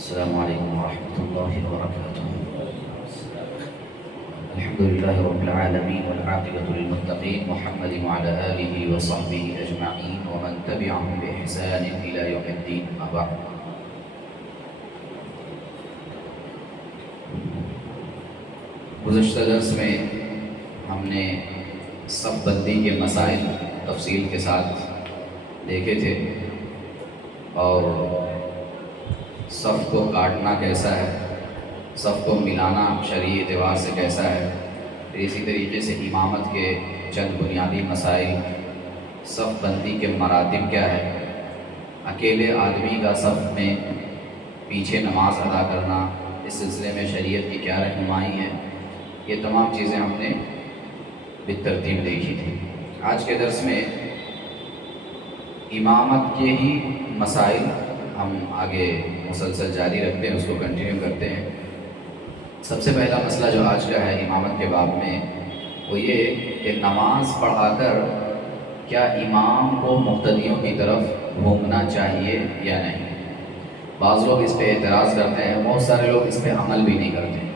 السلام عليكم ورحمة الله وبركاته. الحمد لله رب العالمين والعاقبة للمتقين محمد وعلى آله وصحبه أجمعين ومن تبعهم بإحسان إلى يوم الدين. أما بعد. گزشتہ درس میں ہم نے صف بندی کے مسائل تفصیل کے ساتھ دیکھے تھے اور صف کو کاٹنا کیسا ہے، صف کو ملانا شرعی اعتبار سے کیسا ہے، پھر اسی طریقے سے امامت کے چند بنیادی مسائل، صف بندی کے مراتب کیا ہے، اکیلے آدمی کا صف میں پیچھے نماز ادا کرنا، اس سلسلے میں شریعت کی کیا رہنمائی ہے، یہ تمام چیزیں ہم نے بالترتیب دیکھی تھی۔ آج کے درس میں امامت کے ہی مسائل ہم آگے مسلسل جاری رکھتے ہیں، اس کو کنٹینیو کرتے ہیں۔ سب سے پہلا مسئلہ جو آج کا ہے امامت کے باب میں وہ یہ کہ نماز پڑھا کر کیا امام کو مقتدیوں کی طرف گھومنا چاہیے یا نہیں۔ بعض لوگ اس پہ اعتراض کرتے ہیں، بہت سارے لوگ اس پہ عمل بھی نہیں کرتے۔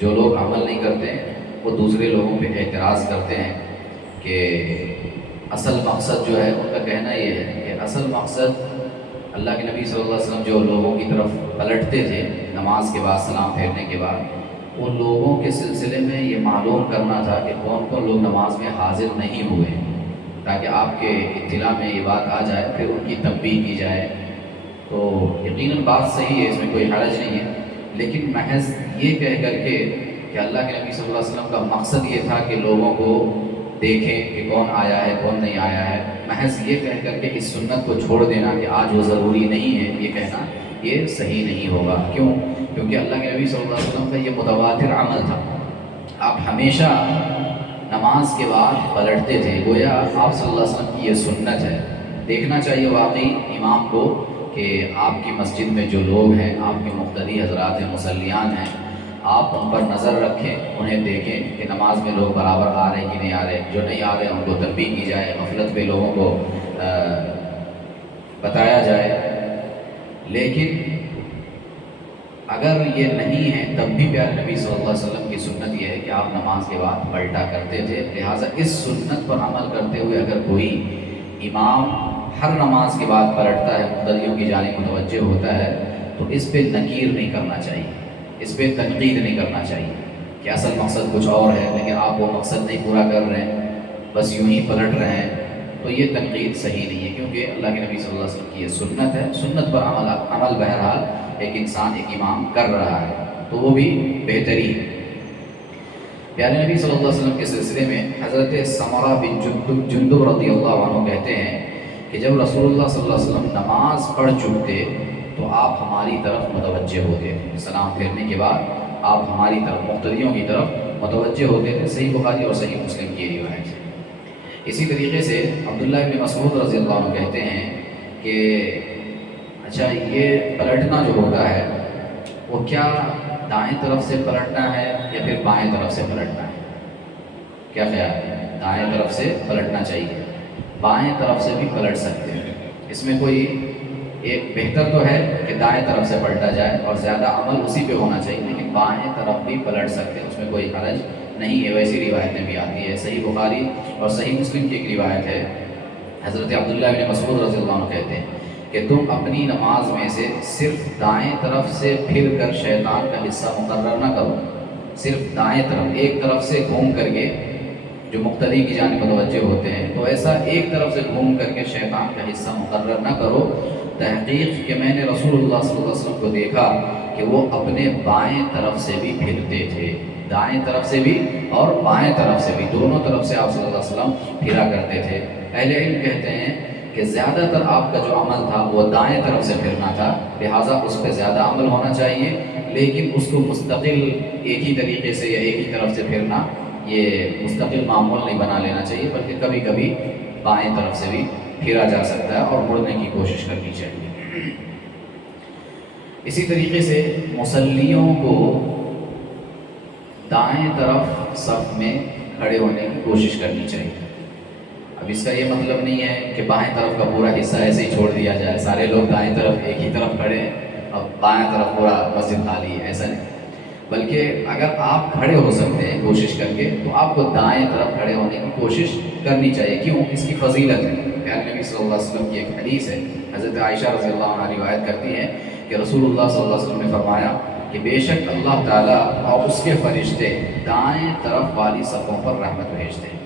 جو لوگ عمل نہیں کرتے وہ دوسرے لوگوں پہ اعتراض کرتے ہیں کہ اصل مقصد جو ہے، ان کا کہنا یہ ہے کہ اصل مقصد اللہ کے نبی صلی اللہ علیہ وسلم جو لوگوں کی طرف پلٹتے تھے نماز کے بعد سلام پھیرنے کے بعد، ان لوگوں کے سلسلے میں یہ معلوم کرنا تھا کہ کون کون لوگ نماز میں حاضر نہیں ہوئے ہیں، تاکہ آپ کے اطلاع میں یہ بات آ جائے، پھر ان کی تنبیہ کی جائے۔ تو یقیناً بات صحیح ہے، اس میں کوئی حرج نہیں ہے، لیکن محض یہ کہہ کر کے کہ اللہ کے نبی صلی اللہ علیہ وسلم کا مقصد یہ تھا کہ لوگوں کو دیکھیں کہ کون آیا ہے کون نہیں آیا ہے، محض یہ کہہ کر کے اس سنت کو چھوڑ دینا کہ آج وہ ضروری نہیں ہے، یہ کہنا یہ صحیح نہیں ہوگا۔ کیوں؟ کیونکہ اللہ کے نبی صلی اللہ علیہ وسلم کا یہ متواتر عمل تھا، آپ ہمیشہ نماز کے بعد پلٹتے تھے، گویا آپ صلی اللہ علیہ وسلم کی یہ سنت ہے۔ دیکھنا چاہیے واقعی امام کو کہ آپ کی مسجد میں جو لوگ ہیں، آپ کے مقتدی حضرات ہیں، مصلیان ہیں، آپ ان پر نظر رکھیں، انہیں دیکھیں کہ نماز میں لوگ برابر آ رہے ہیں کہ نہیں آ رہے، جو نہیں آ رہے ان کو تنبیہ کی جائے، غفلت پہ لوگوں کو بتایا جائے۔ لیکن اگر یہ نہیں ہے تب بھی پیارے نبی صلی اللہ علیہ وسلم کی سنت یہ ہے کہ آپ نماز کے بعد پلٹا کرتے تھے، لہٰذا اس سنت پر عمل کرتے ہوئے اگر کوئی امام ہر نماز کے بعد پلٹتا ہے، مقتدیوں کی جانب متوجہ ہوتا ہے، تو اس پہ نکیر نہیں کرنا چاہیے، اس پہ تنقید نہیں کرنا چاہیے کہ اصل مقصد کچھ اور ہے لیکن آپ وہ مقصد نہیں پورا کر رہے ہیں، بس یوں ہی پلٹ رہے ہیں، تو یہ تنقید صحیح نہیں ہے، کیونکہ اللہ کے نبی صلی اللہ علیہ وسلم کی یہ سنت ہے۔ سنت پر عمل بہرحال ایک انسان ایک امام کر رہا ہے تو وہ بھی بہترین ہے۔ پیارے نبی صلی اللہ علیہ وسلم کے سلسلے میں حضرت سمرہ بن جندب رضی اللہ عنہ کہتے ہیں کہ جب رسول اللہ صلی اللہ علیہ وسلم نماز پڑھ چکتے تو آپ ہماری طرف متوجہ ہوتے تھے، سلام پھیرنے کے بعد آپ ہماری طرف مقتدیوں کی طرف متوجہ ہوتے تھے۔ صحیح بخاری اور صحیح مسلم کی روایت ہے۔ اسی طریقے سے عبداللہ بن مسعود رضی اللہ عنہ کہتے ہیں کہ اچھا یہ پلٹنا جو ہوتا ہے وہ کیا دائیں طرف سے پلٹنا ہے یا پھر بائیں طرف سے پلٹنا ہے؟ کیا خیال ہے؟ دائیں طرف سے پلٹنا چاہیے، بائیں طرف سے بھی پلٹ سکتے ہیں، اس میں کوئی ایک بہتر تو ہے کہ دائیں طرف سے پلٹا جائے اور زیادہ عمل اسی پہ ہونا چاہیے، لیکن بائیں طرف بھی پلٹ سکتے ہیں، اس میں کوئی حرج نہیں ہے۔ ویسی روایتیں بھی آتی ہے، صحیح بخاری اور صحیح مسلم کی ایک روایت ہے، حضرت عبداللہ بن مسعود رضی اللہ عنہ کہتے ہیں کہ تم اپنی نماز میں سے صرف دائیں طرف سے پھر کر شیطان کا حصہ مقرر نہ کرو، صرف دائیں طرف ایک طرف سے گھوم کر کے جو مقتدی کی جانب متوجہ ہوتے ہیں، تو ایسا ایک طرف سے گھوم کر کے شیطان کا حصہ مقرر نہ کرو۔ تحقیق کہ میں نے رسول اللہ صلی اللہ علیہ وسلم کو دیکھا کہ وہ اپنے بائیں طرف سے بھی پھرتے تھے، دائیں طرف سے بھی اور بائیں طرف سے بھی، دونوں طرف سے آپ صلی اللہ علیہ وسلم پھرا کرتے تھے۔ اہل علم کہتے ہیں کہ زیادہ تر آپ کا جو عمل تھا وہ دائیں طرف سے پھرنا تھا، لہٰذا اس پہ زیادہ عمل ہونا چاہیے، لیکن اس کو مستقل ایک ہی طریقے سے یا ایک ہی طرف سے پھرنا یہ مستقل معمول نہیں بنا لینا چاہیے، بلکہ کبھی کبھی بائیں طرف سے بھی پھرا جا سکتا ہے اور مڑنے کی کوشش کرنی چاہیے۔ اسی طریقے سے مصلیوں کو دائیں طرف صف میں کھڑے ہونے کی کوشش کرنی چاہیے۔ اب اس کا یہ مطلب نہیں ہے کہ بائیں طرف کا پورا حصہ ایسے ہی چھوڑ دیا جائے، سارے لوگ دائیں طرف ایک ہی طرف کھڑے ہیں اب بائیں طرف پورا مسجد خالی ہے، ایسا نہیں، بلکہ اگر آپ کھڑے ہو سکتے ہیں کوشش کر کے تو آپ کو دائیں طرف کھڑے ہونے کی کوشش کرنی چاہیے. کیوں؟ اس کی فضیلت ہے. پیارے نبی صلی اللہ علیہ وسلم کی ایک حدیث ہے، حضرت عائشہ رضی اللہ عنہ روایت کرتی ہیں کہ رسول اللہ صلی اللہ علیہ وسلم نے فرمایا کہ بے شک اللہ تعالیٰ اور اس کے فرشتے دائیں طرف والی صفوں پر رحمت بھیجتے ہیں.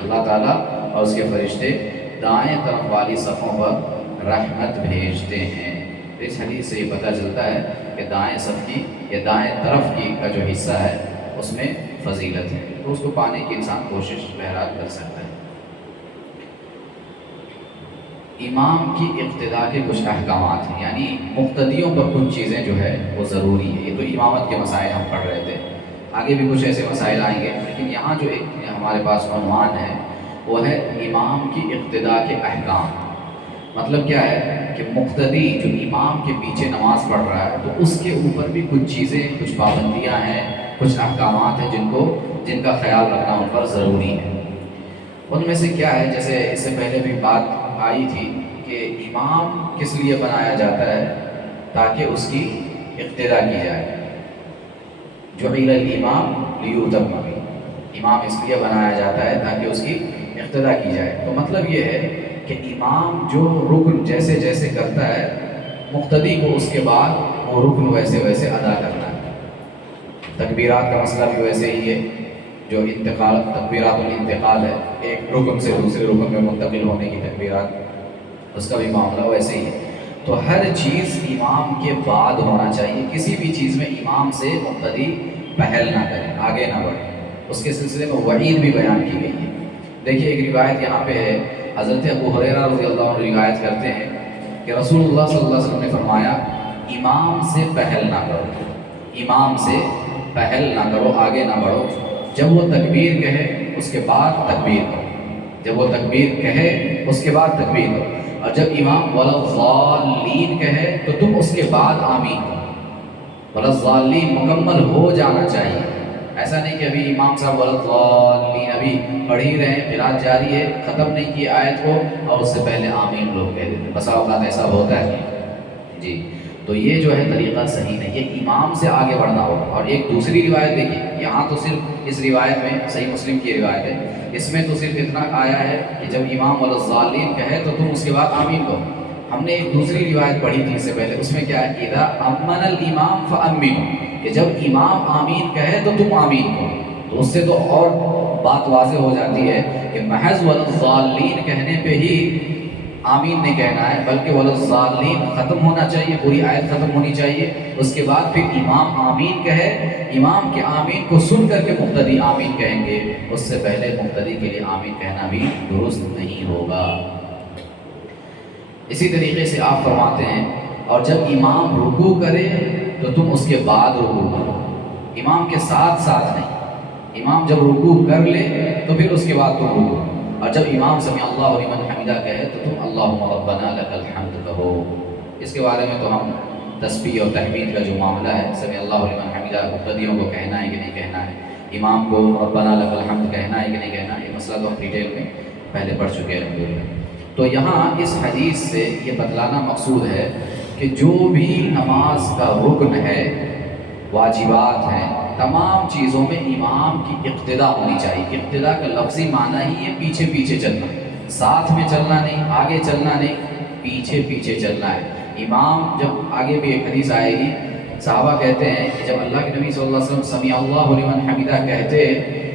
اللہ تعالیٰ اور اس کے فرشتے دائیں طرف والی صفوں پر رحمت بھیجتے ہیں. تو اس حدیث سے یہ پتہ چلتا ہے کہ دائیں صف کی یا دائیں طرف کی کا جو حصہ ہے اس میں فضیلت ہے، تو اس کو پانے کی انسان کوشش بہرحال کر سکتا ہے. امام کی اقتداء کے کچھ احکامات ہیں، یعنی مقتدیوں پر کچھ چیزیں جو ہے وہ ضروری ہے. یہ تو امامت کے مسائل ہم پڑھ رہے تھے، آگے بھی کچھ ایسے مسائل آئیں گے، لیکن یہاں جو ایک ہمارے پاس عنوان ہے وہ ہے امام کی اقتداء کے احکام. مطلب کیا ہے کہ مقتدی جو امام کے پیچھے نماز پڑھ رہا ہے تو اس کے اوپر بھی کچھ چیزیں، کچھ پابندیاں ہیں، کچھ احکامات ہیں جن کا خیال رکھنا ان پر ضروری ہے. ان میں سے کیا ہے، جیسے اس سے پہلے بھی بات آئی تھی کہ امام کس لیے بنایا جاتا ہے؟ تاکہ اس کی اقتداء کی جائے. جعل الامام لیؤتم بہ، امام اس لیے بنایا جاتا ہے تاکہ اس کی اقتداء کی جائے. تو مطلب یہ ہے کہ امام جو رکن جیسے جیسے کرتا ہے مقتدی کو اس کے بعد وہ رکن ویسے ویسے ادا کرنا ہے. تکبیرات کا مسئلہ بھی ویسے ہی ہے، جو انتقال تکبیرات الانتقال ہے، ایک رکن سے دوسرے رکن میں منتقل ہونے کی تکبیرات، اس کا بھی معاملہ ویسے ہی ہے. تو ہر چیز امام کے بعد ہونا چاہیے. کسی بھی چیز میں امام سے مقتدی پہل نہ کرے، آگے نہ بڑھے. اس کے سلسلے میں وعید بھی بیان کی گئی ہے. دیکھیے ایک روایت یہاں پہ ہے، حضرت ابو ہریرہ رضی اللہ عنہ روایت کرتے ہیں کہ رسول اللہ صلی اللہ علیہ وسلم نے فرمایا امام سے پہل نہ کرو، امام سے پہل نہ کرو، آگے نہ بڑھو. جب وہ تکبیر کہے اس کے بعد تکبیر کرو، جب وہ تکبیر کہے اس کے بعد تکبیر کرو. اور جب امام وَلَضَّالِّينَ کہے تو تم اس کے بعد آمین کرو. وَلَضَّالِّينَ مکمل ہو جانا چاہیے. ایسا نہیں کہ ابھی امام صاحب وَلَضَّالِّينَ ابھی پڑھ ہی رہے ہیں، قرات جاری ہے، ختم نہیں کی آیت کو اور اس سے پہلے آمین لوگ کہہ دیتے ہیں. بسا اوقات ایسا ہوتا ہے جی. تو یہ جو ہے طریقہ صحیح نہیں، یہ امام سے آگے بڑھنا ہوگا. اور ایک دوسری روایت دیکھیے، یہاں تو صرف اس روایت میں صحیح مسلم کی روایت ہے، اس میں تو صرف اتنا آیا ہے کہ جب امام وَلَضَّالِّينَ کہے تو تم اس کے بعد آمین کہو. ہم نے ایک دوسری روایت پڑھی تھی اس سے پہلے، اس میں کیا ہے، اِذَا أَمَّنَ الْإِمَامُ فَأَمِّنُوا، کہ جب امام آمین کہے تو تم آمین کہو. تو اس سے تو اور بات واضح ہو جاتی ہے کہ محض وَلَضَّالِّينَ کہنے پہ ہی آمین نہیں کہنا ہے، بلکہ وَلَضَّالِّينَ ختم ہونا چاہیے، پوری آیت ختم ہونی چاہیے. اس کے بعد پھر امام آمین کہے، امام کے آمین کو سن کر کے مقتدی آمین کہیں گے. اس سے پہلے مقتدی کے لیے آمین کہنا بھی درست نہیں ہوگا. اسی طریقے سے آپ فرماتے ہیں اور جب امام رکوع کرے تو تم اس کے بعد رکوع کرو، امام کے ساتھ ساتھ نہیں. امام جب رکوع کر لے تو پھر اس کے بعد تم رکوع، اور جب امام سمع اللہ لمن حمدہ کہے تو تم اللہم ربنا لک الحمد کہو. اس کے بارے میں تو ہم تسبیح اور تحمید کا جو معاملہ ہے، سمع اللہ لمن حمدہ مقتدیوں کو کہنا ہے کہ نہیں کہنا ہے، امام کو ربنا لک الحمد کہنا ہے کہ نہیں کہنا ہے، یہ مسئلہ تو ہم ڈیٹیل میں پہلے پڑھ چکے ہیں الحمدللہ. تو یہاں اس حدیث سے یہ بتلانا مقصود ہے کہ جو بھی نماز کا رکن ہے، واجبات ہیں، تمام چیزوں میں امام کی اقتداء ہونی چاہیے. اقتداء کا لفظی معنی ہی ہے پیچھے پیچھے چلنا، ساتھ میں چلنا نہیں، آگے چلنا نہیں، پیچھے پیچھے چلنا ہے. امام جب آگے بھی ایک حدیث آئے گی، صحابہ کہتے ہیں کہ جب اللہ کے نبی صلی اللہ علیہ وسلم سمیع اللہ لمن حمدہ کہتے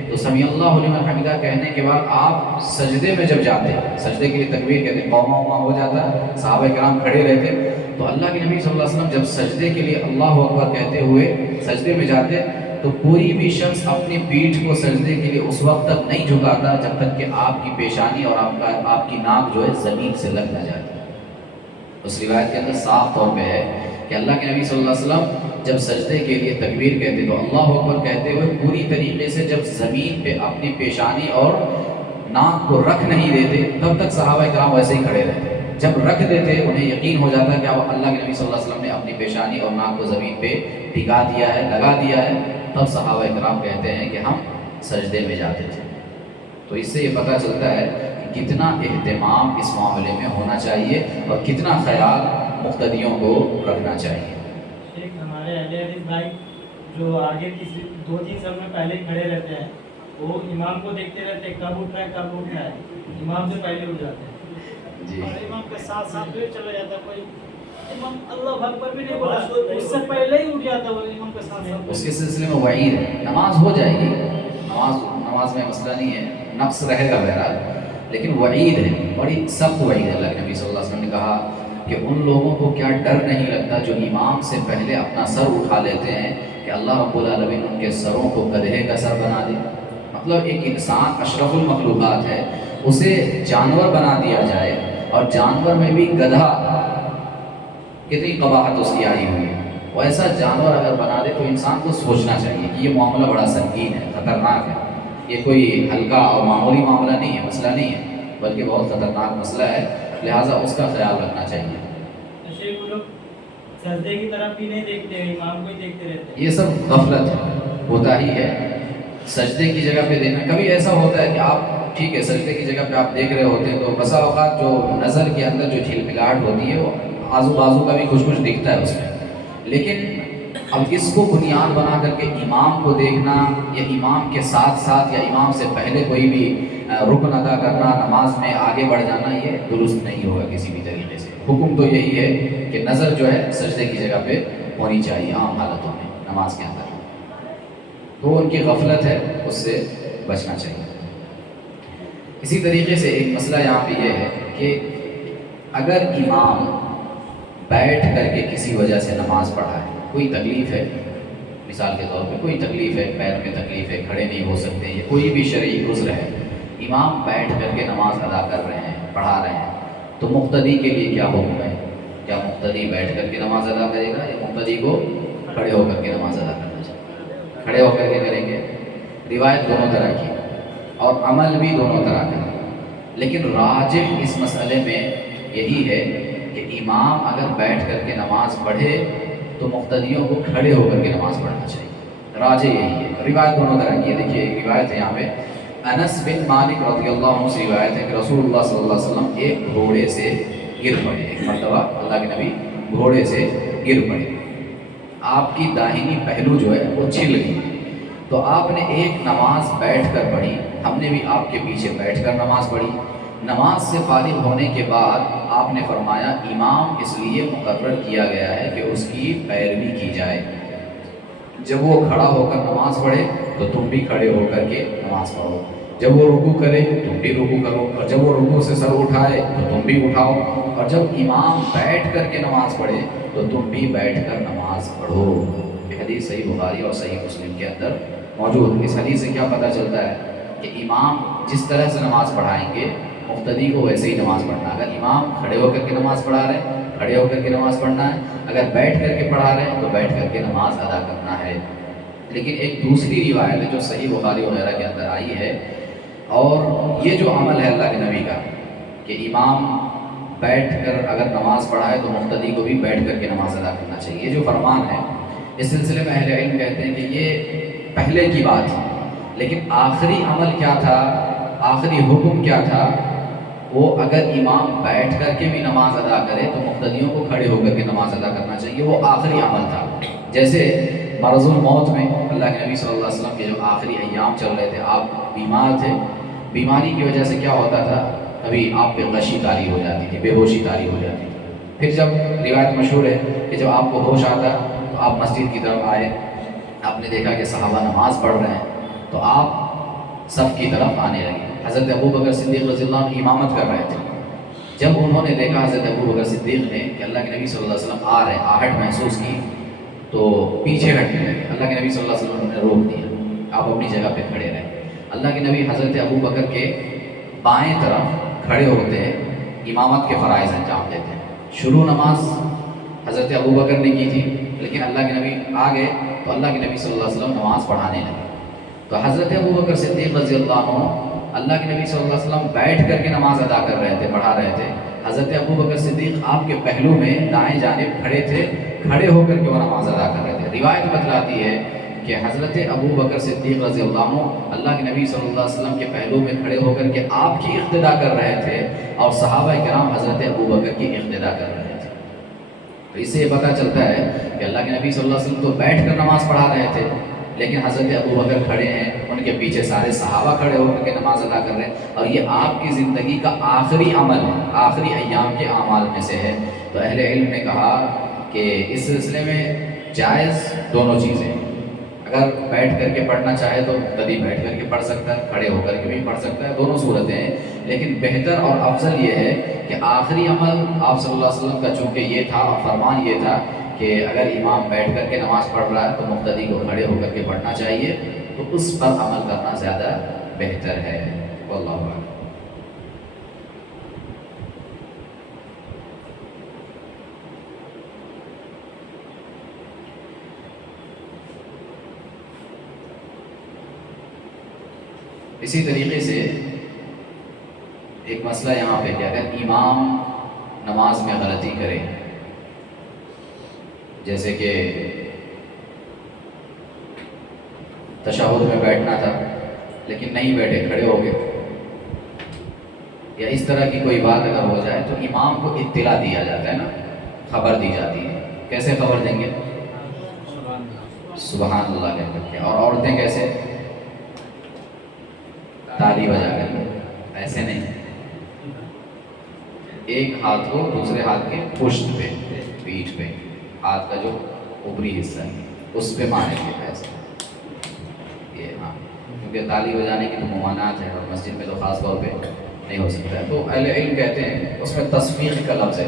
تو سمیع اللہ لمن حمدہ کہنے کے بعد آپ سجدے میں جب جاتے، سجدے کے لیے تکبیر کہتے ہیں، قوما وما ہو جاتا، صحابہ کرام کھڑے رہتے، تو اللہ کے نبی صلی اللہ علیہ وسلم جب سجدے کے لیے اللہ اکبر کہتے ہوئے سجدے میں جاتے تو کوئی بھی شخص اپنی پیٹھ کو سجدے کے لیے اس وقت تک نہیں جھکاتا جب تک کہ آپ کی پیشانی اور آپ کی ناک جو ہے زمین سے لگ نہ جاتی. اس روایت کے اندر صاف طور پہ ہے کہ اللہ کے نبی صلی اللہ علیہ وسلم جب سجدے کے لیے تکبیر کہتے تو اللہ اکبر کہتے ہوئے پوری طریقے سے جب زمین پہ اپنی پیشانی اور ناک کو رکھ نہیں دیتے تب تک صحابہ کرام ویسے ہی کھڑے رہتے. جب رکھ دیتے انہیں یقین ہو جاتا کہ اب اللہ کے نبی صلی اللہ علیہ وسلم نے اپنی پیشانی اور ناک کو زمین پہ ٹکا دیا ہے، لگا دیا ہے، تب صحابہ کرام کہتے ہیں کہ ہم سجدے میں جاتے تھے. تو اس سے یہ پتہ چلتا ہے کہ کتنا اہتمام اس معاملے میں ہونا چاہیے اور کتنا خیال مقتدیوں کو رکھنا چاہیے. ایک ہمارے اہل حدیث بھائی جو آگے کسی 2-3 صف میں پہلے کھڑے رہتے ہیں، وہ امام کو دیکھتے رہتے ہیں کب اٹھ رہا ہے، امام سے پہلے اٹھ جاتے ہیں جی اور امام کے ساتھ ساتھ بھی چلا جاتا ہے، کوئی امام اللہ اکبر بھی نہیں بولا اس سے پہلے ہی اٹھ جاتا ہے وہ امام کے ساتھ ساتھ. اس کے سلسلے میں وعید ہے. نماز ہو جائے گی، نماز میں مسئلہ نہیں ہے، نقص رہے گا بہرحال، لیکن وعید ہے، بڑی سخت وعید ہے. اللہ کے نبی صلی اللہ علیہ وسلم نے کہا کہ ان لوگوں کو کیا ڈر نہیں لگتا جو امام سے پہلے اپنا سر اٹھا لیتے ہیں کہ اللہ رب العالمین ان کے سروں کو گدھے کا سر بنا دے. مطلب ایک انسان اشرف المخلوقات ہے، اسے جانور بنا دیا جائے، اور جانور میں بھی گدھا، کتنی قباحت اس کی آئی ہوئی ہے. وہ ایسا جانور اگر بنا دے تو انسان کو سوچنا چاہیے کہ یہ معاملہ بڑا سنگین ہے، خطرناک ہے. یہ کوئی ہلکا اور معمولی معاملہ نہیں ہے، مسئلہ نہیں ہے، بلکہ بہت خطرناک مسئلہ ہے. لہٰذا اس کا خیال رکھنا چاہیے. شیخ وہ لوگ سجدے کی طرف بھی نہیں دیکھتے ہیں، امام کو ہی دیکھتے رہتے ہیں. یہ سب غفلت ہے، ہوتا ہی ہے. سجدے کی جگہ پہ دیکھنا، کبھی ایسا ہوتا ہے کہ آپ ٹھیک ہے سجدے کی جگہ پہ آپ دیکھ رہے ہوتے ہیں تو بسا اوقات جو نظر کے اندر جو جھلملاہٹ ہوتی ہے وہ آزو بازو کا بھی کچھ دکھتا ہے اس میں. لیکن اب اس کو بنیاد بنا کر کے امام کو دیکھنا یا امام کے ساتھ ساتھ یا امام سے پہلے کوئی بھی رکن ادا کرنا، نماز میں آگے بڑھ جانا، یہ درست نہیں ہوگا کسی بھی طریقے سے. حکم تو یہی ہے کہ نظر جو ہے سجدے کی جگہ پہ ہونی چاہیے عام حالتوں میں نماز کے اندر. تو ان کی غفلت ہے، اس سے بچنا چاہیے. اسی طریقے سے ایک مسئلہ یہاں پہ یہ ہے کہ اگر امام بیٹھ کر کے کسی وجہ سے نماز پڑھائے، کوئی تکلیف ہے، مثال کے طور پہ کوئی تکلیف ہے، پیر میں تکلیف ہے، کھڑے نہیں ہو سکتے، یا کوئی بھی شرعی عذر ہے، امام بیٹھ کر کے نماز ادا کر رہے ہیں، پڑھا رہے ہیں، تو مقتدی کے لیے کیا حکم ہے؟ کیا مقتدی بیٹھ کر کے نماز ادا کرے گا یا مقتدی کو کھڑے ہو کر کے نماز ادا کرنا چاہیے؟ کھڑے ہو کر کے کریں گے. روایت دونوں طرح کی اور عمل بھی دونوں طرح کا، لیکن راجح اس مسئلے میں یہی ہے کہ امام اگر بیٹھ کر کے نماز پڑھے تو مقتدیوں کو کھڑے ہو کر کے نماز پڑھنا چاہیے. راجح یہی ہے. روایت دونوں طرح کی ہے. دیکھیے ایک روایت ہے یہاں پہ، انس بن مالک رضی اللہ عنہ سے روایت ہے کہ رسول اللہ صلی اللہ علیہ وسلم ایک گھوڑے سے گر پڑے. ایک مرتبہ اللہ کے نبی گھوڑے سے گر پڑے، آپ کی داہنی پہلو جو ہے وہ چھل گئی. تو آپ نے ایک نماز بیٹھ کر پڑھی، ہم نے بھی آپ کے پیچھے بیٹھ کر نماز پڑھی. نماز سے فارغ ہونے کے بعد آپ نے فرمایا امام اس لیے مقرر کیا گیا ہے کہ اس کی پیروی کی جائے. جب وہ کھڑا ہو کر نماز پڑھے تو تم بھی کھڑے ہو کر کے نماز پڑھو. جب وہ رکوع کرے تم بھی رکوع کرو، اور جب وہ رکوع سے سر اٹھائے تو تم بھی اٹھاؤ، اور جب امام بیٹھ کر کے نماز پڑھے تو تم بھی بیٹھ کر نماز پڑھو. یہ حدیث صحیح بخاری اور صحیح مسلم کے اندر موجود. اس حدیث سے کیا پتہ چلتا ہے کہ امام جس طرح سے نماز پڑھائیں گے مقتدی کو ویسے ہی نماز پڑھنا. اگر امام کھڑے ہو کر کے نماز پڑھا رہے ہیں کھڑے ہو کر کے نماز پڑھنا ہے، اگر بیٹھ کر کے پڑھا رہے ہیں تو بیٹھ کر کے نماز ادا کرنا ہے. لیکن ایک دوسری روایت ہے جو صحیح بخاری وغیرہ کے اندر آئی ہے، اور یہ جو عمل ہے اللہ کے نبی کا کہ امام بیٹھ کر اگر نماز پڑھائے تو مقتدی کو بھی بیٹھ کر کے نماز ادا کرنا چاہیے، یہ جو فرمان ہے اس سلسلے میں اہل علم کہتے ہیں کہ یہ پہلے کی بات ہے، لیکن آخری عمل کیا تھا، آخری حکم کیا تھا، وہ اگر امام بیٹھ کر کے بھی نماز ادا کرے تو مقتدیوں کو کھڑے ہو کر کے نماز ادا کرنا چاہیے. وہ آخری عمل تھا. جیسے مرض الموت میں اللہ کے نبی صلی اللہ علیہ وسلم کے جو آخری ایام چل رہے تھے، آپ بیمار تھے، بیماری کی وجہ سے کیا ہوتا تھا، ابھی آپ پہ غشی طاری ہو جاتی تھی، بے ہوشی طاری ہو جاتی تھی. پھر جب روایت مشہور ہے کہ جب آپ کو ہوش آتا تو آپ مسجد کی طرف آئے، آپ نے دیکھا کہ صحابہ نماز پڑھ رہے ہیں تو آپ صف کی طرف آنے لگے. حضرت ابو بکر صدیق رضی اللہ عنہ امامت کر رہے تھے. جب انہوں نے دیکھا حضرت ابو بکر صدیق نے کہ اللہ کے نبی صلی اللہ علیہ وسلم آ رہے ہیں، آہٹ محسوس کی تو پیچھے ہٹنے لگے. اللہ کے نبی صلی اللہ علیہ وسلم نے روک دیا، آپ اپنی جگہ پہ کھڑے رہے. اللہ کے نبی حضرت ابو بکر کے بائیں طرف کھڑے ہوتے ہیں، امامت کے فرائض انجام دیتے ہیں. شروع نماز حضرت ابو بکر نے کی تھی، لیکن اللہ کے نبی آ گئے تو اللہ کے نبی صلی اللہ علیہ وسلم نماز پڑھانے لگے. تو حضرت ابو بکر صدیق رضی اللہ عنہ اللہ کے نبی صلی اللہ علیہ وسلم بیٹھ کر کے نماز ادا کر رہے تھے، پڑھا رہے تھے. حضرت ابو بکر صدیق آپ کے پہلو میں دائیں جانب کھڑے تھے، کھڑے ہو کر کے وہ نماز ادا کر رہے تھے. روایت بتلاتی ہے کہ حضرت ابو بکر صدیق رضی اللہ عنہ اللہ کے نبی صلی اللہ علیہ وسلم کے پہلو میں کھڑے ہو کر کے آپ کی اقتدا کر رہے تھے، اور صحابہ کرام حضرت ابو بکر کی اقتدا کر رہے تھے. تو اس سے یہ پتہ چلتا ہے کہ اللہ کے نبی صلی اللہ علیہ وسلم تو بیٹھ کر نماز پڑھا رہے تھے، لیکن حضرت ابو بکر کھڑے ہیں، ان کے پیچھے سارے صحابہ کھڑے ہو کر کے نماز ادا کر رہے ہیں، اور یہ آپ کی زندگی کا آخری عمل ہے، آخری ایام کے اعمال میں سے ہے۔ تو اہل علم نے کہا کہ اس سلسلے میں جائز دونوں چیزیں، اگر بیٹھ کر کے پڑھنا چاہے تو مقتدی بیٹھ کر کے پڑھ سکتا ہے، کھڑے ہو کر کے بھی پڑھ سکتا ہے، دونوں صورتیں ہیں، لیکن بہتر اور افضل یہ ہے کہ آخری عمل آپ صلی اللہ علیہ وسلم کا چونکہ یہ تھا اور فرمان یہ تھا کہ اگر امام بیٹھ کر کے نماز پڑھ رہا ہے تو مقتدی کو کھڑے ہو کر کے پڑھنا چاہیے، تو اس پر عمل کرنا زیادہ بہتر ہے۔ واللہ اعلم۔ اسی طریقے سے ایک مسئلہ یہاں پہ کہ اگر امام نماز میں غلطی کرے، جیسے کہ تشہد میں بیٹھنا تھا لیکن نہیں بیٹھے، کھڑے ہو گئے، یا اس طرح کی کوئی بات اگر ہو جائے تو امام کو اطلاع دیا جاتا ہے نا، خبر دی جاتی ہے۔ کیسے خبر دیں گے؟ سبحان اللہ کہہ کر کے۔ اور عورتیں کیسے؟ تالی بجا کر کے۔ ایسے نہیں، ایک ہاتھ کو دوسرے ہاتھ کے پشت پہ، پیٹھ پہ، ہاتھ کا جو اوپری حصہ ہے اس پہ ماریں گے ایسے، یہ ہاں، کیونکہ تالی بجانے کی تو ممانعت ہے اور مسجد میں تو خاص طور پہ نہیں ہو سکتا ہے۔ تو اہل علم کہتے ہیں اس میں تصفیق کا لفظ ہے،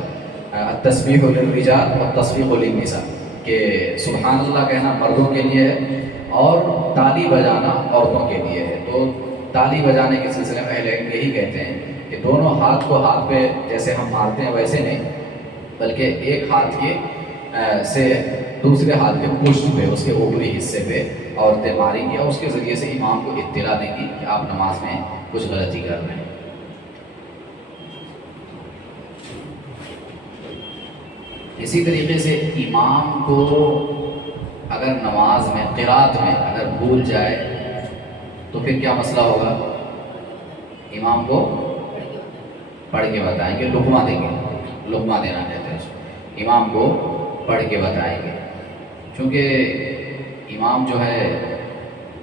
التسبیح للرجال والتصفیق للنساء، کہ سبحان اللہ کہنا مردوں کے لیے ہے اور تالی بجانا عورتوں کے لیے ہے۔ تو تالی بجانے کے سلسلے میں اہل علم یہی کہتے ہیں کہ دونوں ہاتھ کو ہاتھ پہ جیسے ہم مارتے ہیں ویسے نہیں، بلکہ ایک ہاتھ کے سے دوسرے ہاتھ کے پشت پہ، اس کے اوپری حصے پہ عورتیں ماریں گی، اور اس کے ذریعے سے امام کو اطلاع دیں گی کہ آپ نماز میں کچھ غلطی کر رہے ہیں۔ اسی طریقے سے امام کو اگر نماز میں قرات میں اگر بھول جائے تو پھر کیا مسئلہ ہوگا؟ امام کو پڑھ کے بتائیں گے، لقمہ دیں گے، لقمہ دینا کہتے ہیں اس کو، امام کو پڑھ کے بتائیں گے، چونکہ امام جو ہے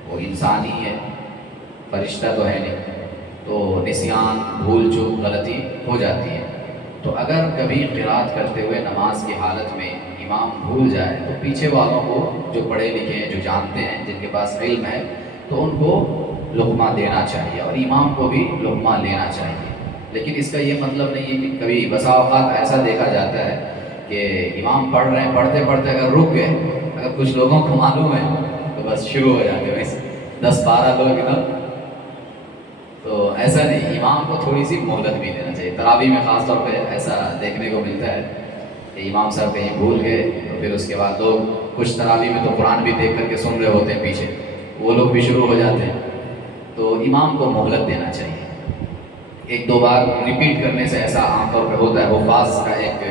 وہ انسان ہی ہے، فرشتہ تو ہے نہیں، تو نسیان، بھول چوک، غلطی ہو جاتی ہے۔ تو اگر کبھی قرات کرتے ہوئے نماز کی حالت میں امام بھول جائے تو پیچھے والوں کو جو پڑھے لکھے ہیں، جو جانتے ہیں، جن کے پاس علم ہے، تو ان کو لقمہ دینا چاہیے اور امام کو بھی لقمہ لینا چاہیے۔ لیکن اس کا یہ مطلب نہیں ہے کہ کبھی بسا اوقات ایسا دیکھا جاتا ہے کہ امام پڑھ رہے ہیں، پڑھتے پڑھتے اگر رک گئے، اگر کچھ لوگوں کو معلوم ہے تو بس شروع ہو جاتے ہیں ویسے 10-12 لوگ نا، تو ایسا نہیں، امام کو تھوڑی سی مہلت بھی دینا چاہیے۔ تراویح میں خاص طور پہ ایسا دیکھنے کو ملتا ہے کہ امام صاحب کہیں بھول گئے تو پھر اس کے بعد لوگ کچھ تراویح میں تو قرآن بھی دیکھ کر کے سن رہے ہوتے ہیں پیچھے، وہ لوگ بھی شروع ہو جاتے ہیں، تو امام کو مہلت دینا چاہیے۔ 1-2 بار ریپیٹ کرنے سے ایسا عام طور پہ ہوتا ہے، وہ حفاظ کا ایک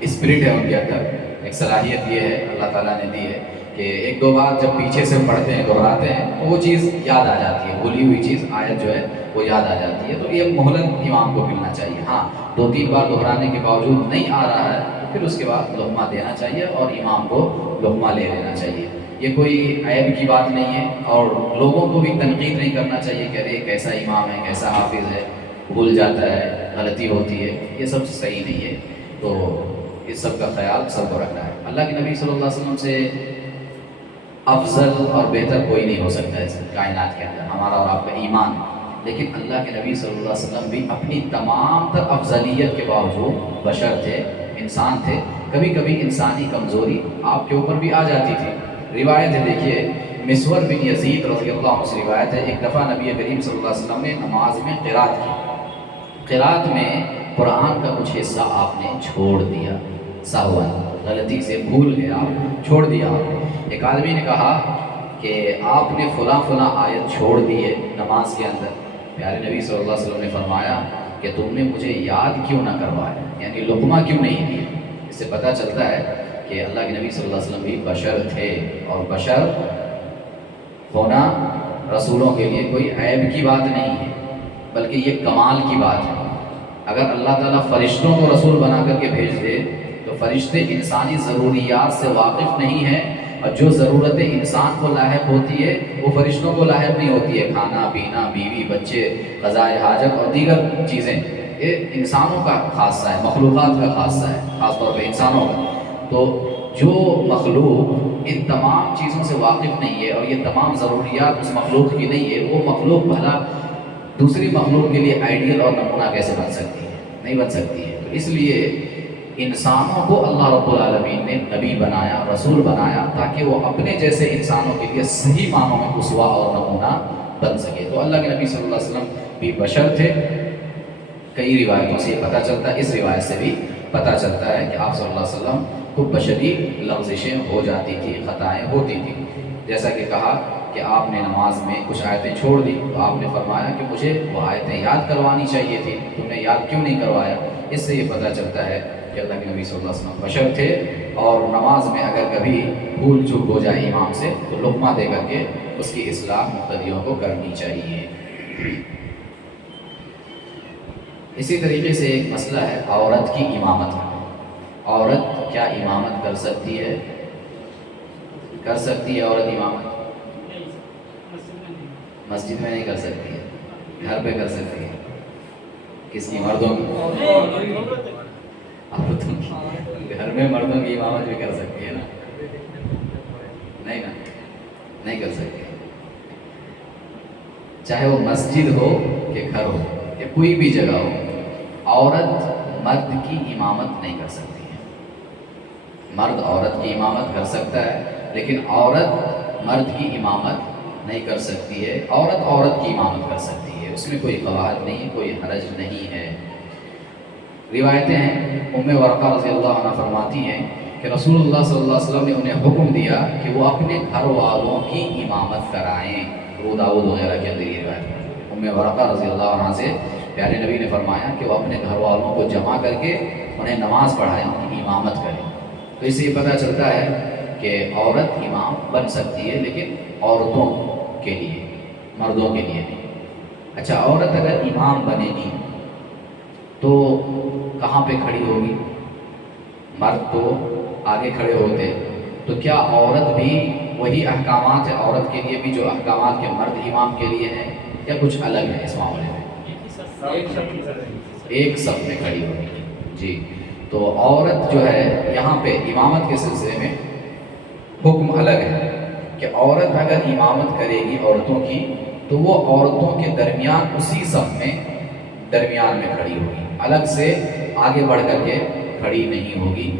اسپرٹ ہے ان کے اندر، ایک صلاحیت یہ ہے اللہ تعالیٰ نے دی ہے کہ 1-2 بار جب پیچھے سے پڑھتے ہیں، دہراتے ہیں، تو وہ چیز یاد آ جاتی ہے، بھولی ہوئی چیز، آیت جو ہے وہ یاد آ جاتی ہے، تو یہ مہلت امام کو ملنا چاہیے۔ ہاں 2-3 بار دہرانے کے باوجود نہیں آ رہا ہے تو پھر اس کے بعد لقمہ دینا چاہیے اور امام کو لقمہ لے لینا چاہیے۔ یہ کوئی عیب کی بات نہیں ہے، اور لوگوں کو بھی تنقید نہیں کرنا چاہیے کہ ارے کیسا امام ہے، کیسا حافظ ہے، بھول جاتا ہے، غلطی ہوتی ہے، یہ سب صحیح نہیں ہے۔ تو اس سب کا خیال سب کو رکھنا ہے۔ اللہ کے نبی صلی اللہ علیہ وسلم سے افضل اور بہتر کوئی نہیں ہو سکتا ہے اس کائنات کے اندر، ہمارا اور آپ کا ایمان، لیکن اللہ کے نبی صلی اللہ علیہ وسلم بھی اپنی تمام تر افضلیت کے باوجود بشر تھے، انسان تھے، کبھی کبھی انسانی کمزوری آپ کے اوپر بھی آ جاتی تھی۔ روایت ہے، دیکھیے مسور بن یزید رضی اللہ عنہ سے روایت ہے، ایک دفعہ نبی کریم صلی اللہ علیہ وسلم نے نماز میں قرات کی، قرات میں قرآن کا کچھ حصہ آپ نے چھوڑ دیا، سہوا، غلطی سے بھول گئے آپ، چھوڑ دیا آپ نے۔ ایک آدمی نے کہا کہ آپ نے فلاں فلاں آیت چھوڑ دی ہے نماز کے اندر۔ پیارے نبی صلی اللہ علیہ وسلم نے فرمایا کہ تم نے مجھے یاد کیوں نہ کروایا، یعنی لقمہ کیوں نہیں دیا۔ اس سے پتہ چلتا ہے کہ اللہ کے نبی صلی اللہ علیہ وسلم بھی بشر تھے، اور بشر ہونا رسولوں کے لیے کوئی عیب کی بات نہیں ہے، بلکہ یہ کمال کی بات ہے۔ اگر اللہ تعالیٰ فرشتوں کو رسول بنا کر کے بھیج دے تو فرشتے انسانی ضروریات سے واقف نہیں ہیں، اور جو ضرورت انسان کو لاحق ہوتی ہے وہ فرشتوں کو لاحق نہیں ہوتی ہے، کھانا پینا، بیوی بچے، قضائے حاجت اور دیگر چیزیں، یہ انسانوں کا خاصہ ہے، مخلوقات کا خاصہ ہے، خاص طور پہ انسانوں کا۔ تو جو مخلوق ان تمام چیزوں سے واقف نہیں ہے اور یہ تمام ضروریات اس مخلوق کی نہیں ہے، وہ مخلوق بھلا دوسری مخلوق کے لیے آئیڈیل اور نمونہ کیسے بن سکتی ہے؟ نہیں بن سکتی ہے۔ تو اس لیے انسانوں کو اللہ رب العالمین نے نبی بنایا، رسول بنایا، تاکہ وہ اپنے جیسے انسانوں کے لیے صحیح معنوں میں اسوہ اور نمونہ بن سکے۔ تو اللہ کے نبی صلی اللہ علیہ وسلم بھی بشر تھے، کئی روایتوں سے یہ پتہ چلتا ہے، اس روایت سے بھی پتہ چلتا ہے کہ آپ صلی اللہ علیہ وسلم کو بشری لغزشیں ہو جاتی تھی، خطائیں ہوتی تھیں، جیسا کہ کہا کہ آپ نے نماز میں کچھ آیتیں چھوڑ دی، تو آپ نے فرمایا کہ مجھے وہ آیتیں یاد کروانی چاہیے تھی، تم نے یاد کیوں نہیں کروایا؟ اس سے یہ پتہ چلتا ہے کہ اللہ کے نبی صلی اللہ علیہ وسلم بشر تھے، اور نماز میں اگر کبھی بھول چوک ہو جائے امام سے تو لقمہ دے کر کے اس کی اصلاح مقتدیوں کو کرنی چاہیے۔ اسی طریقے سے ایک مسئلہ ہے عورت کی امامت کا۔ عورت کیا امامت کر سکتی ہے؟ کر سکتی ہے عورت امامت؟ مسجد میں نہیں کر سکتی ہے، گھر پہ کر سکتی ہے۔ کس کی؟ مردوں کی؟ عورتوں کی؟ گھر میں مردوں کی امامت بھی کر سکتی ہے نا؟ نہیں نا، نہیں کر سکتی، چاہے وہ مسجد ہو کہ گھر ہو یا کوئی بھی جگہ ہو، عورت مرد کی امامت نہیں کر سکتی ہے۔ مرد عورت کی امامت کر سکتا ہے، لیکن عورت مرد کی امامت نہیں کر سکتی ہے۔ عورت عورت کی امامت کر سکتی ہے، اس میں کوئی قواعد نہیں، کوئی حرج نہیں ہے۔ روایتیں ہیں، ام ورقہ رضی اللہ عنہ فرماتی ہیں کہ رسول اللہ صلی اللہ علیہ وسلم نے انہیں حکم دیا کہ وہ اپنے گھر والوں کی امامت کرائیں۔ ابو داؤد وغیرہ کے اندر یہ روایت ہے، ام ورقہ رضی اللہ عنہ سے پیارے نبی نے فرمایا کہ وہ اپنے گھر والوں کو جمع کر کے انہیں نماز پڑھائیں، ان کی امامت کریں۔ تو اس سے یہ پتہ چلتا ہے کہ عورت امام بن سکتی ہے، لیکن عورتوں کے لیے، مردوں کے لیے نہیں۔ اچھا، عورت اگر امام بنے گی تو کہاں پہ کھڑی ہوگی؟ مرد تو آگے کھڑے ہوتے، تو کیا عورت بھی وہی احکامات ہے عورت کے لیے بھی جو احکامات کے مرد امام کے لیے ہیں، یا کچھ الگ ہے اس معاملے میں؟ ایک صف میں کھڑی ہوگی، جی۔ تو عورت جو ہے یہاں پہ امامت کے سلسلے میں حکم الگ ہے کہ عورت اگر امامت کرے گی عورتوں کی تو وہ عورتوں کے درمیان اسی صف میں درمیان میں کھڑی ہوگی، الگ سے آگے بڑھ کر کے کھڑی نہیں ہوگی۔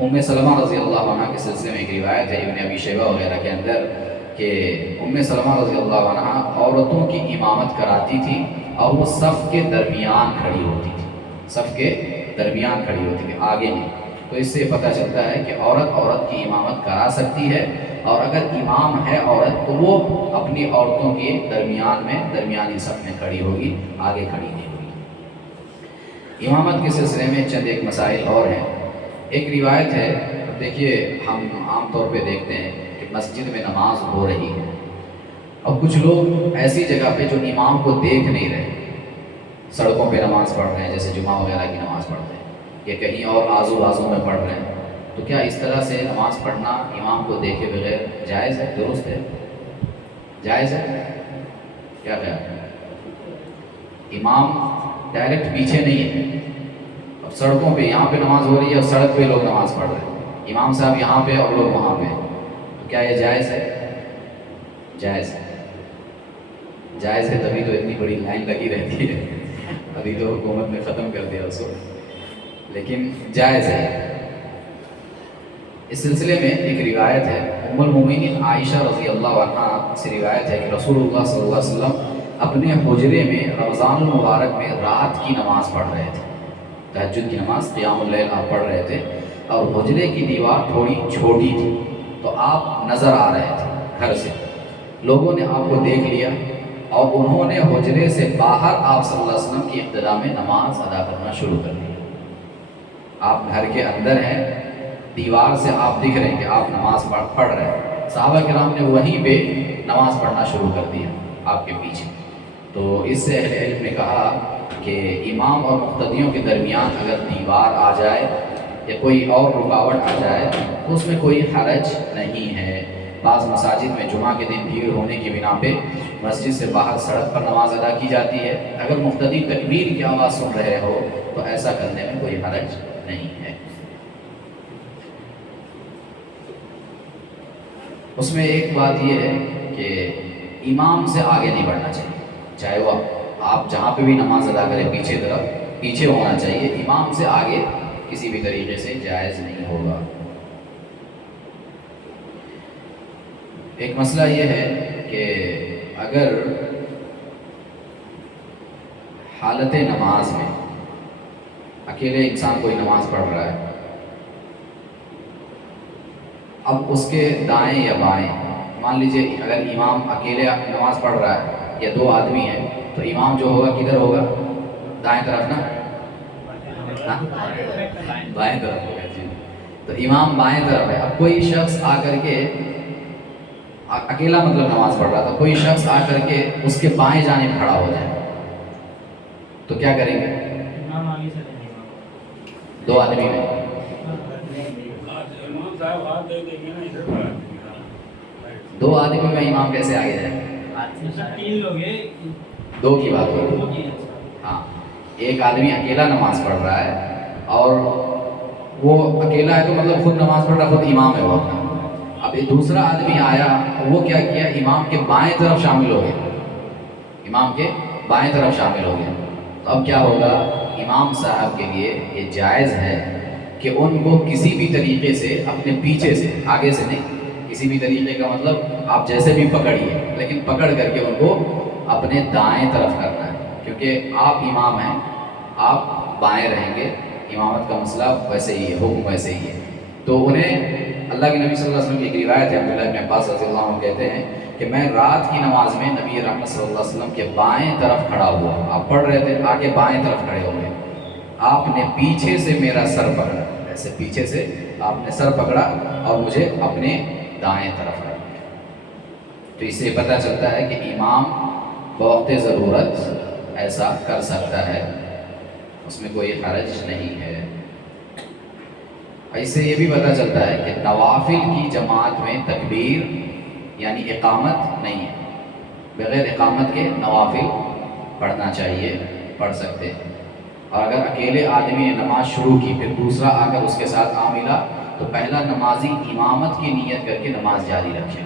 ام سلمہ رضی اللہ عنہ کے سلسلے میں ایک روایت ہے ابن ابی شیبہ وغیرہ کے اندر کہ ام سلمہ رضی اللہ عنہ عورتوں کی امامت کراتی تھی، اور وہ صف کے درمیان کھڑی ہوتی تھی، صف کے درمیان کھڑی ہوتی تھی، آگے نہیں۔ تو اس سے پتہ چلتا ہے کہ عورت کی امامت کرا سکتی ہے، اور اگر امام ہے عورت تو وہ اپنی عورتوں کے درمیان میں درمیانی صف میں کھڑی ہوگی، آگے کھڑی نہیں ہوگی۔ امامت کے سلسلے میں چند ایک مسائل اور ہیں۔ ایک روایت ہے، دیکھیے ہم عام طور پہ دیکھتے ہیں کہ مسجد میں نماز ہو رہی ہے، اور کچھ لوگ ایسی جگہ پہ جو امام کو دیکھ نہیں رہے، سڑکوں پہ نماز پڑھ رہے ہیں، جیسے جمعہ وغیرہ کی نماز پڑھتے ہیں، یا کہیں اور آزو بازو میں پڑھ رہے ہیں، تو کیا اس طرح سے نماز پڑھنا امام کو دیکھے بغیر جائز ہے؟ درست ہے؟ جائز ہے؟ کیا خیال ہے؟ امام ڈائریکٹ پیچھے نہیں ہے، اب سڑکوں پہ یہاں پہ نماز ہو رہی ہے اور سڑک پہ لوگ نماز پڑھ رہے ہیں، امام صاحب یہاں پہ اور لوگ وہاں پہ، تو کیا یہ جائز ہے؟ جائز ہے، جائز ہے، تبھی تو اتنی بڑی لائن لگی رہتی ہے، ابھی تو حکومت نے ختم کر دیا اس کو، لیکن جائز ہے۔ اس سلسلے میں ایک روایت ہے، ام المومنین عائشہ رضی اللہ عنہ سے روایت ہے کہ رسول اللہ صلی اللہ علیہ وسلم اپنے حجرے میں رمضان المبارک میں رات کی نماز پڑھ رہے تھے، تہجد کی نماز، قیام اللیل آپ پڑھ رہے تھے، اور حجرے کی دیوار تھوڑی چھوٹی تھی، تو آپ نظر آ رہے تھے گھر سے، لوگوں نے آپ کو دیکھ لیا اور انہوں نے حجرے سے باہر آپ صلی اللہ علیہ وسلم کی ابتدا میں نماز ادا کرنا شروع کر دی۔ آپ گھر کے اندر ہیں، دیوار سے آپ دکھ رہے ہیں کہ آپ نماز پڑھ رہے ہیں، صحابہ کرام نے وہیں پہ نماز پڑھنا شروع کر دیا آپ کے پیچھے۔ تو اس سے اہل علم نے کہا کہ امام اور مقتدیوں کے درمیان اگر دیوار آ جائے یا کوئی اور رکاوٹ آ جائے تو اس میں کوئی حرج نہیں ہے۔ بعض مساجد میں جمعہ کے دن بھیڑ ہونے کی بنا پہ مسجد سے باہر سڑک پر نماز ادا کی جاتی ہے، اگر مقتدی تکبیر کی آواز سن رہے ہو تو ایسا کرنے میں کوئی حرج نہیں ہے۔ اس میں ایک بات یہ ہے کہ امام سے آگے نہیں بڑھنا چاہیے، چاہے وہ آپ جہاں پہ بھی نماز ادا کریں پیچھے ہونا چاہیے، امام سے آگے کسی بھی طریقے سے جائز نہیں ہوگا۔ ایک مسئلہ یہ ہے کہ اگر حالت نماز میں اکیلے انسان کوئی نماز پڑھ رہا ہے، اب اس کے دائیں یا بائیں، مان لیجئے اگر امام اکیلے نماز پڑھ رہا ہے یا دو آدمی ہیں تو امام جو ہوگا کدھر ہوگا؟ دائیں طرف نا؟ بائیں طرف ہوگا جی۔ تو امام بائیں طرف ہے، اب کوئی شخص آ کر کے اکیلا مطلب نماز پڑھ رہا تھا، کوئی شخص آ کر کے اس کے بائیں جانب کھڑا ہو جائے تو کیا کریں گے؟ دو آدمی میں دو آدمی میں امام کیسے آگے جائے؟ تین لوگ ہیں، دو کی بات ہو، ہاں ایک آدمی اکیلا نماز پڑھ رہا ہے اور وہ اکیلا ہے تو مطلب خود نماز پڑھ رہا، خود امام ہے وہ اپنا۔ اب ایک دوسرا آدمی آیا، وہ کیا کیا؟ امام کے بائیں طرف شامل ہو گیا، امام کے بائیں طرف شامل ہو گیا۔ تو اب کیا ہوگا؟ امام صاحب کے لیے یہ جائز ہے کہ ان کو کسی بھی طریقے سے اپنے پیچھے سے، آگے سے نہیں، کسی بھی طریقے کا مطلب آپ جیسے بھی پکڑیے، لیکن پکڑ کر کے ان کو اپنے دائیں طرف کرنا ہے، کیونکہ آپ امام ہیں، آپ بائیں رہیں گے، امامت کا مسئلہ ویسے ہی ہے، حکم ویسے ہی ہے۔ تو انہیں اللہ کے نبی صلی اللہ علیہ وسلم کی ایک روایت ہے، عبداللہ بن عباس رضی اللہ عنہ کہتے ہیں کہ میں رات کی نماز میں نبی رحمت صلی اللہ علیہ وسلم کے بائیں طرف کھڑا ہوا، آپ پڑھ رہے تھے، آگے بائیں طرف کھڑے ہوئے، آپ نے پیچھے سے میرا سر پکڑا، ایسے پیچھے سے آپ نے سر پکڑا اور مجھے اپنے دائیں طرف رکھ دیا۔ تو اس سے پتہ چلتا ہے کہ امام بوقت ضرورت ایسا کر سکتا ہے، اس میں کوئی حرج نہیں ہے۔ اس سے یہ بھی پتہ چلتا ہے کہ نوافل کی جماعت میں تکبیر یعنی اقامت نہیں ہے، بغیر اقامت کے نوافل پڑھنا چاہیے، پڑھ سکتے ہیں۔ اور اگر اکیلے آدمی نے نماز شروع کی پھر دوسرا آ کر اس کے ساتھ آ ملا تو پہلا نمازی امامت کی نیت کر کے نماز جاری رکھے۔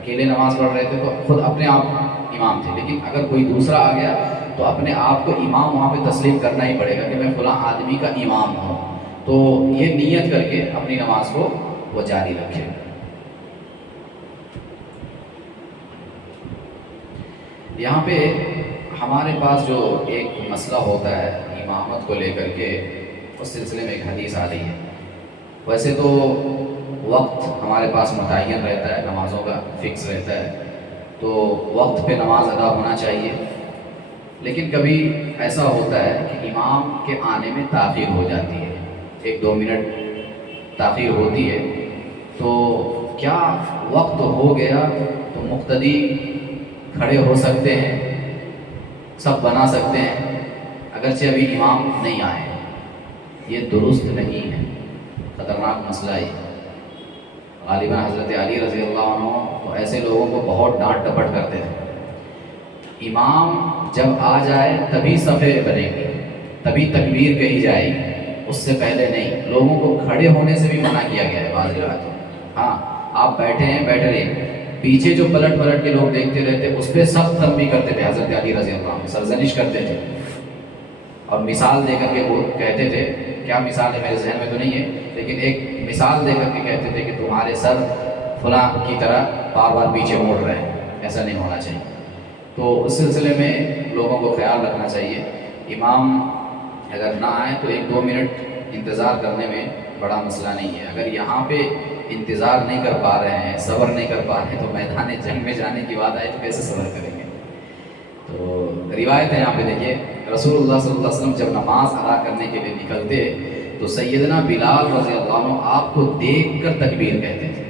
اکیلے نماز پڑھ رہے تھے تو خود اپنے آپ امام تھے، لیکن اگر کوئی دوسرا آ گیا تو اپنے آپ کو امام وہاں پہ تسلیم کرنا ہی پڑے گا کہ میں فلاں آدمی کا امام ہوں، تو یہ نیت کر کے اپنی نماز کو وہ جاری رکھے۔ یہاں پہ ہمارے پاس جو ایک مسئلہ ہوتا ہے امامت کو لے کر کے، اس سلسلے میں ایک حدیث آ رہی ہے۔ ویسے تو وقت ہمارے پاس متعین رہتا ہے، نمازوں کا فکس رہتا ہے، تو وقت پہ نماز ادا ہونا چاہیے، لیکن کبھی ایسا ہوتا ہے کہ امام کے آنے میں تاخیر ہو جاتی ہے، 1-2 منٹ تاخیر ہوتی ہے، تو کیا وقت ہو گیا تو مقتدی کھڑے ہو سکتے ہیں، سب بنا سکتے ہیں اگرچہ ابھی امام نہیں آئے؟ یہ درست نہیں ہے، خطرناک مسئلہ ہے۔ غالباً حضرت علی رضی اللہ عنہ تو ایسے لوگوں کو بہت ڈانٹ ڈپٹ کرتے تھے، امام جب آ جائے تبھی صفیں بنیں گی، تبھی تکبیر کہی جائے گی، اس سے پہلے نہیں۔ لوگوں کو کھڑے ہونے سے بھی منع کیا گیا ہے بعض روایتوں میں۔ ہاں آپ بیٹھے ہیں، بیٹھے رہے، پیچھے جو پلٹ کے لوگ دیکھتے رہتے اس پہ سخت تنبیہ کرتے تھے، حضرت علی رضی اللہ عنہ سرزنش کرتے تھے اور مثال دے کر کے وہ کہتے تھے، کیا مثال ہے میرے ذہن میں تو نہیں ہے، لیکن ایک مثال دے کر کے کہتے تھے کہ تمہارے سر فلاں کی طرح بار بار پیچھے موڑ رہے ہیں، ایسا نہیں ہونا چاہیے۔ تو اس سلسلے میں لوگوں کو خیال رکھنا چاہیے، امام اگر نہ آئے تو 1-2 منٹ انتظار کرنے میں بڑا مسئلہ نہیں ہے۔ اگر یہاں پہ انتظار نہیں کر پا رہے ہیں، صبر نہیں کر پا رہے ہیں، تو میدان جنگ میں جانے کی بات آئے تو کیسے صبر کریں گے؟ تو روایت ہے یہاں پہ دیکھیے، رسول اللہ صلی اللہ علیہ وسلم جب نماز ادا کرنے کے لیے نکلتے تو سیدنا بلال رضی اللہ عنہ آپ کو دیکھ کر تکبیر کہتے تھے۔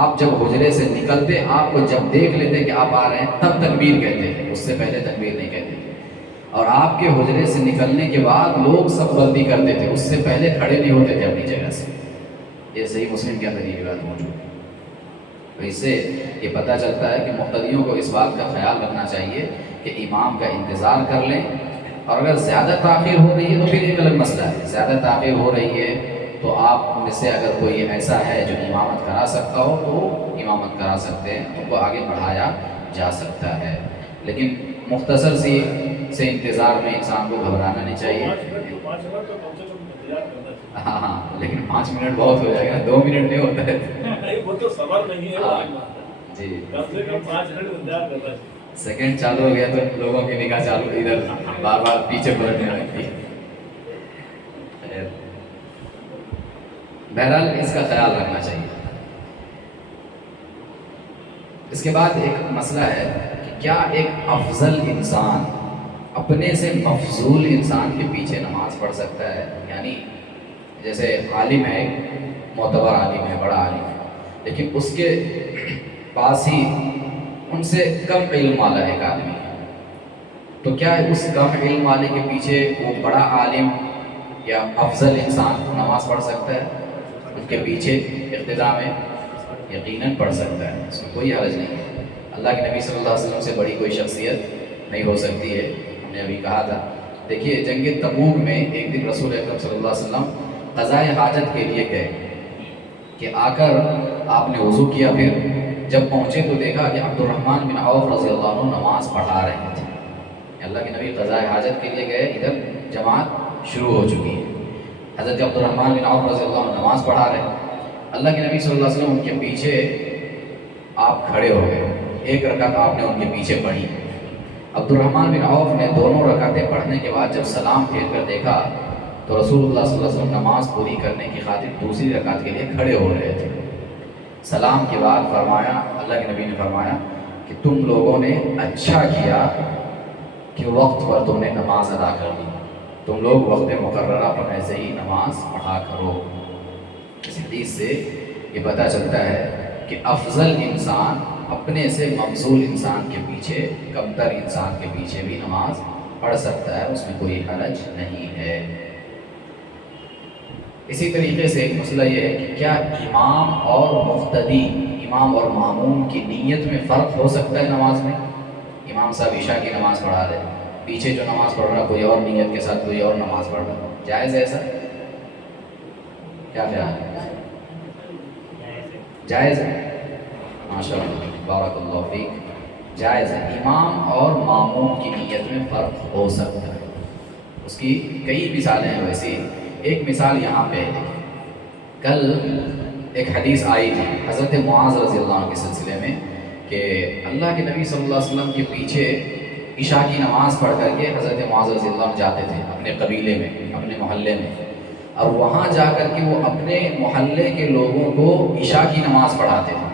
آپ جب حجرے سے نکلتے، آپ کو جب دیکھ لیتے کہ آپ آ رہے ہیں تب تکبیر کہتے تھے، اس سے پہلے تکبیر نہیں کہتے تھے۔ اور آپ کے حجرے سے نکلنے کے بعد لوگ سب بندی کرتے تھے، اس سے پہلے کھڑے نہیں ہوتے تھے اپنی جگہ سے۔ یہ صحیح مسلم کے اندر یہ روایت موجود ہے۔ تو اس سے یہ پتہ چلتا ہے کہ مقتدیوں کو اس بات کا خیال رکھنا چاہیے کہ امام کا انتظار کر لیں، اور اگر زیادہ تاخیر ہو رہی ہے تو پھر ایک الگ مسئلہ ہے۔ زیادہ تاخیر ہو رہی ہے تو آپ میں سے اگر کوئی ایسا ہے جو امامت کرا سکتا ہو تو امامت کرا سکتے ہیں، ان کو آگے بڑھایا جا سکتا ہے، لیکن مختصر سی سے انتظار میں انسان کو گھبرانا نہیں چاہیے۔ ہاں ہاں، لیکن 5 منٹ بہت ہو جائے گا، 2 منٹ نہیں ہوتا ہے۔ وہ تو صبر نہیں ہے جی، کم سے کم 5 منٹ انتظار کرنا ہے۔ سیکنڈ چالو ہو گیا تو لوگوں کی نگاہ چالو ادھر بار بار پیچھے پلٹنے لگتی ہے۔ بہرحال اس کا خیال رکھنا چاہیے۔ اس کے بعد ایک مسئلہ ہے کہ کیا ایک افضل انسان اپنے سے مفضول انسان کے پیچھے نماز پڑھ سکتا ہے؟ یعنی جیسے عالم ہے، معتبر عالم ہے، بڑا عالم ہے، لیکن اس کے پاس ہی ان سے کم علم والا ایک آدمی ہے، تو کیا اس کم علم والے کے پیچھے وہ بڑا عالم یا افضل انسان نماز پڑھ سکتا ہے؟ ان کے پیچھے اقتداء میں یقیناً پڑھ سکتا ہے، اس میں کوئی حرج نہیں ہے۔ اللہ کے نبی صلی اللہ علیہ وسلم سے بڑی کوئی شخصیت نہیں ہو سکتی ہے، ہم نے ابھی کہا تھا۔ دیکھیے جنگ تبوک میں ایک دن رسول اکرم صلی اللہ علیہ وسلم قضائے حاجت کے لیے گئے کہ آ کر آپ نے وضو کیا، پھر جب پہنچے تو دیکھا کہ عبد الرحمن بن عوف رضی اللہ عنہ نماز پڑھا رہے تھے۔ اللہ کے نبی قضائے حاجت کے لیے گئے، ادھر جماعت شروع ہو چکی ہے، حضرت عبد الرحمن بن عوف رضی اللہ عنہ نماز پڑھا رہے ہیں۔ اللہ کے نبی صلی اللہ علیہ وسلم ان کے پیچھے آپ کھڑے ہو گئے، ایک رکعت آپ نے ان کے پیچھے پڑھی۔ عبد الرحمن بن عوف نے دونوں رکعتیں پڑھنے کے بعد جب سلام پھیر کر دیکھا تو رسول اللہ صلی اللہ علیہ وسلم نماز پوری کرنے کی خاطر دوسری رکعت کے لیے کھڑے ہو رہے تھے۔ سلام کے بعد فرمایا، اللہ کے نبی نے فرمایا کہ تم لوگوں نے اچھا کیا کہ وقت پر تم نے نماز ادا کر دی، تم لوگ وقت مقررہ پر ایسے ہی نماز پڑھا کرو۔ اس حدیث سے یہ پتہ چلتا ہے کہ افضل انسان اپنے سے مفضول انسان کے پیچھے، کمتر انسان کے پیچھے بھی نماز پڑھ سکتا ہے، اس میں کوئی حرج نہیں ہے۔ اسی طریقے سے ایک مسئلہ یہ ہے کہ کیا امام اور مقتدی، امام اور معموم کی نیت میں فرق ہو سکتا ہے نماز میں؟ امام صاحب عشاء کی نماز پڑھا رہے، پیچھے جو نماز پڑھ رہا کوئی اور نیت کے ساتھ کوئی اور نماز پڑھ رہا، جائز ہے ایسا؟ کیا خیال ہے؟ جائز ہے؟ ماشاء اللہ، بارک اللہ فیک، جائز ہے۔ امام اور معموم کی نیت میں فرق ہو سکتا ہے، اس کی کئی مثالیں ہیں۔ ویسے ایک مثال یہاں پہ ہے، کل ایک حدیث آئی تھی حضرت معاذ رضی اللہ عنہ کے سلسلے میں کہ اللہ کے نبی صلی اللہ علیہ وسلم کے پیچھے عشاء کی نماز پڑھ کر کے حضرت معاذ رضی اللہ عنہ جاتے تھے اپنے قبیلے میں، اپنے محلے میں، اور وہاں جا کر کے وہ اپنے محلے کے لوگوں کو عشاء کی نماز پڑھاتے تھے۔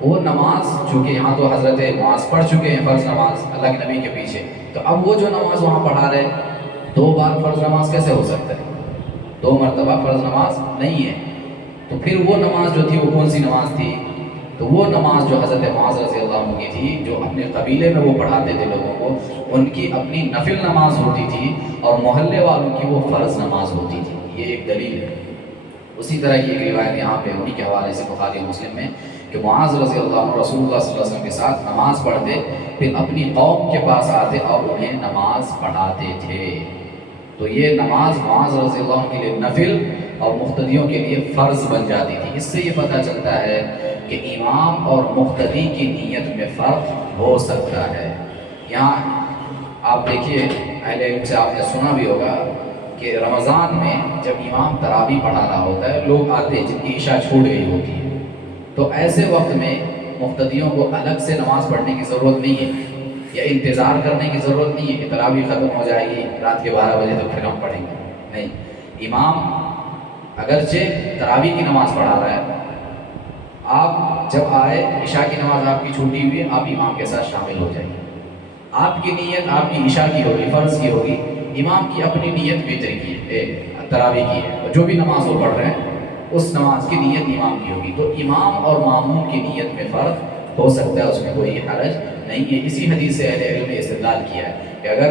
وہ نماز چونکہ یہاں تو حضرت معاذ پڑھ چکے ہیں فرض نماز اللہ کے نبی کے پیچھے، تو اب وہ جو نماز وہاں پڑھا رہے 2 بار فرض نماز کیسے ہو سکتا ہے؟ 2 مرتبہ فرض نماز نہیں ہے، تو پھر وہ نماز جو تھی وہ کون سی نماز تھی؟ تو وہ نماز جو حضرت معاذ رضی اللہ عنہ کی تھی، جو اپنے قبیلے میں وہ پڑھاتے تھے لوگوں کو، ان کی اپنی نفل نماز ہوتی تھی اور محلے والوں کی وہ فرض نماز ہوتی تھی۔ یہ ایک دلیل ہے۔ اسی طرح کی ایک روایت یہاں پہ انہی کے حوالے سے بخاری و مسلم میں کہ معاذ رضی اللہ عنہ رسول اللہ صلی اللہ علیہ وسلم کے ساتھ نماز پڑھتے، پھر اپنی قوم کے پاس آتے اور انہیں نماز پڑھاتے تھے۔ تو یہ نماز معاذ رضی اللہ عنہ کے لیے نفل اور مقتدیوں کے لیے فرض بن جاتی تھی۔ اس سے یہ پتہ چلتا ہے کہ امام اور مقتدی کی نیت میں فرق ہو سکتا ہے۔ یہاں آپ دیکھیے، اہل علم سے آپ نے سنا بھی ہوگا کہ رمضان میں جب امام تراویح پڑھا رہا ہوتا ہے، لوگ آتے جن کی عشاء چھوٹ گئی ہوتی ہے، تو ایسے وقت میں مقتدیوں کو الگ سے نماز پڑھنے کی ضرورت نہیں ہے یا انتظار کرنے کی ضرورت نہیں ہے کہ تراویح ختم ہو جائے گی رات کے 12 بجے تک پھر ہم پڑھیں گے، نہیں۔ امام اگرچہ تراویح کی نماز پڑھا رہا ہے، آپ جب آئے عشاء کی نماز آپ کی چھوٹی ہوئی ہے، آپ امام کے ساتھ شامل ہو جائیں گے۔ آپ کی نیت آپ کی عشاء کی ہوگی، فرض کی ہوگی، امام کی اپنی نیت وتر کی ہے، تراویح کی ہے، جو بھی نماز وہ پڑھ رہے ہیں اس نماز کی نیت امام کی ہوگی۔ تو امام اور معموم کی نیت میں فرق ہو سکتا ہے، اس میں کوئی حرج نہیں ہے۔ اسی حدیث سے اہل علم نے استدلال کیا ہے کہ اگر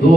2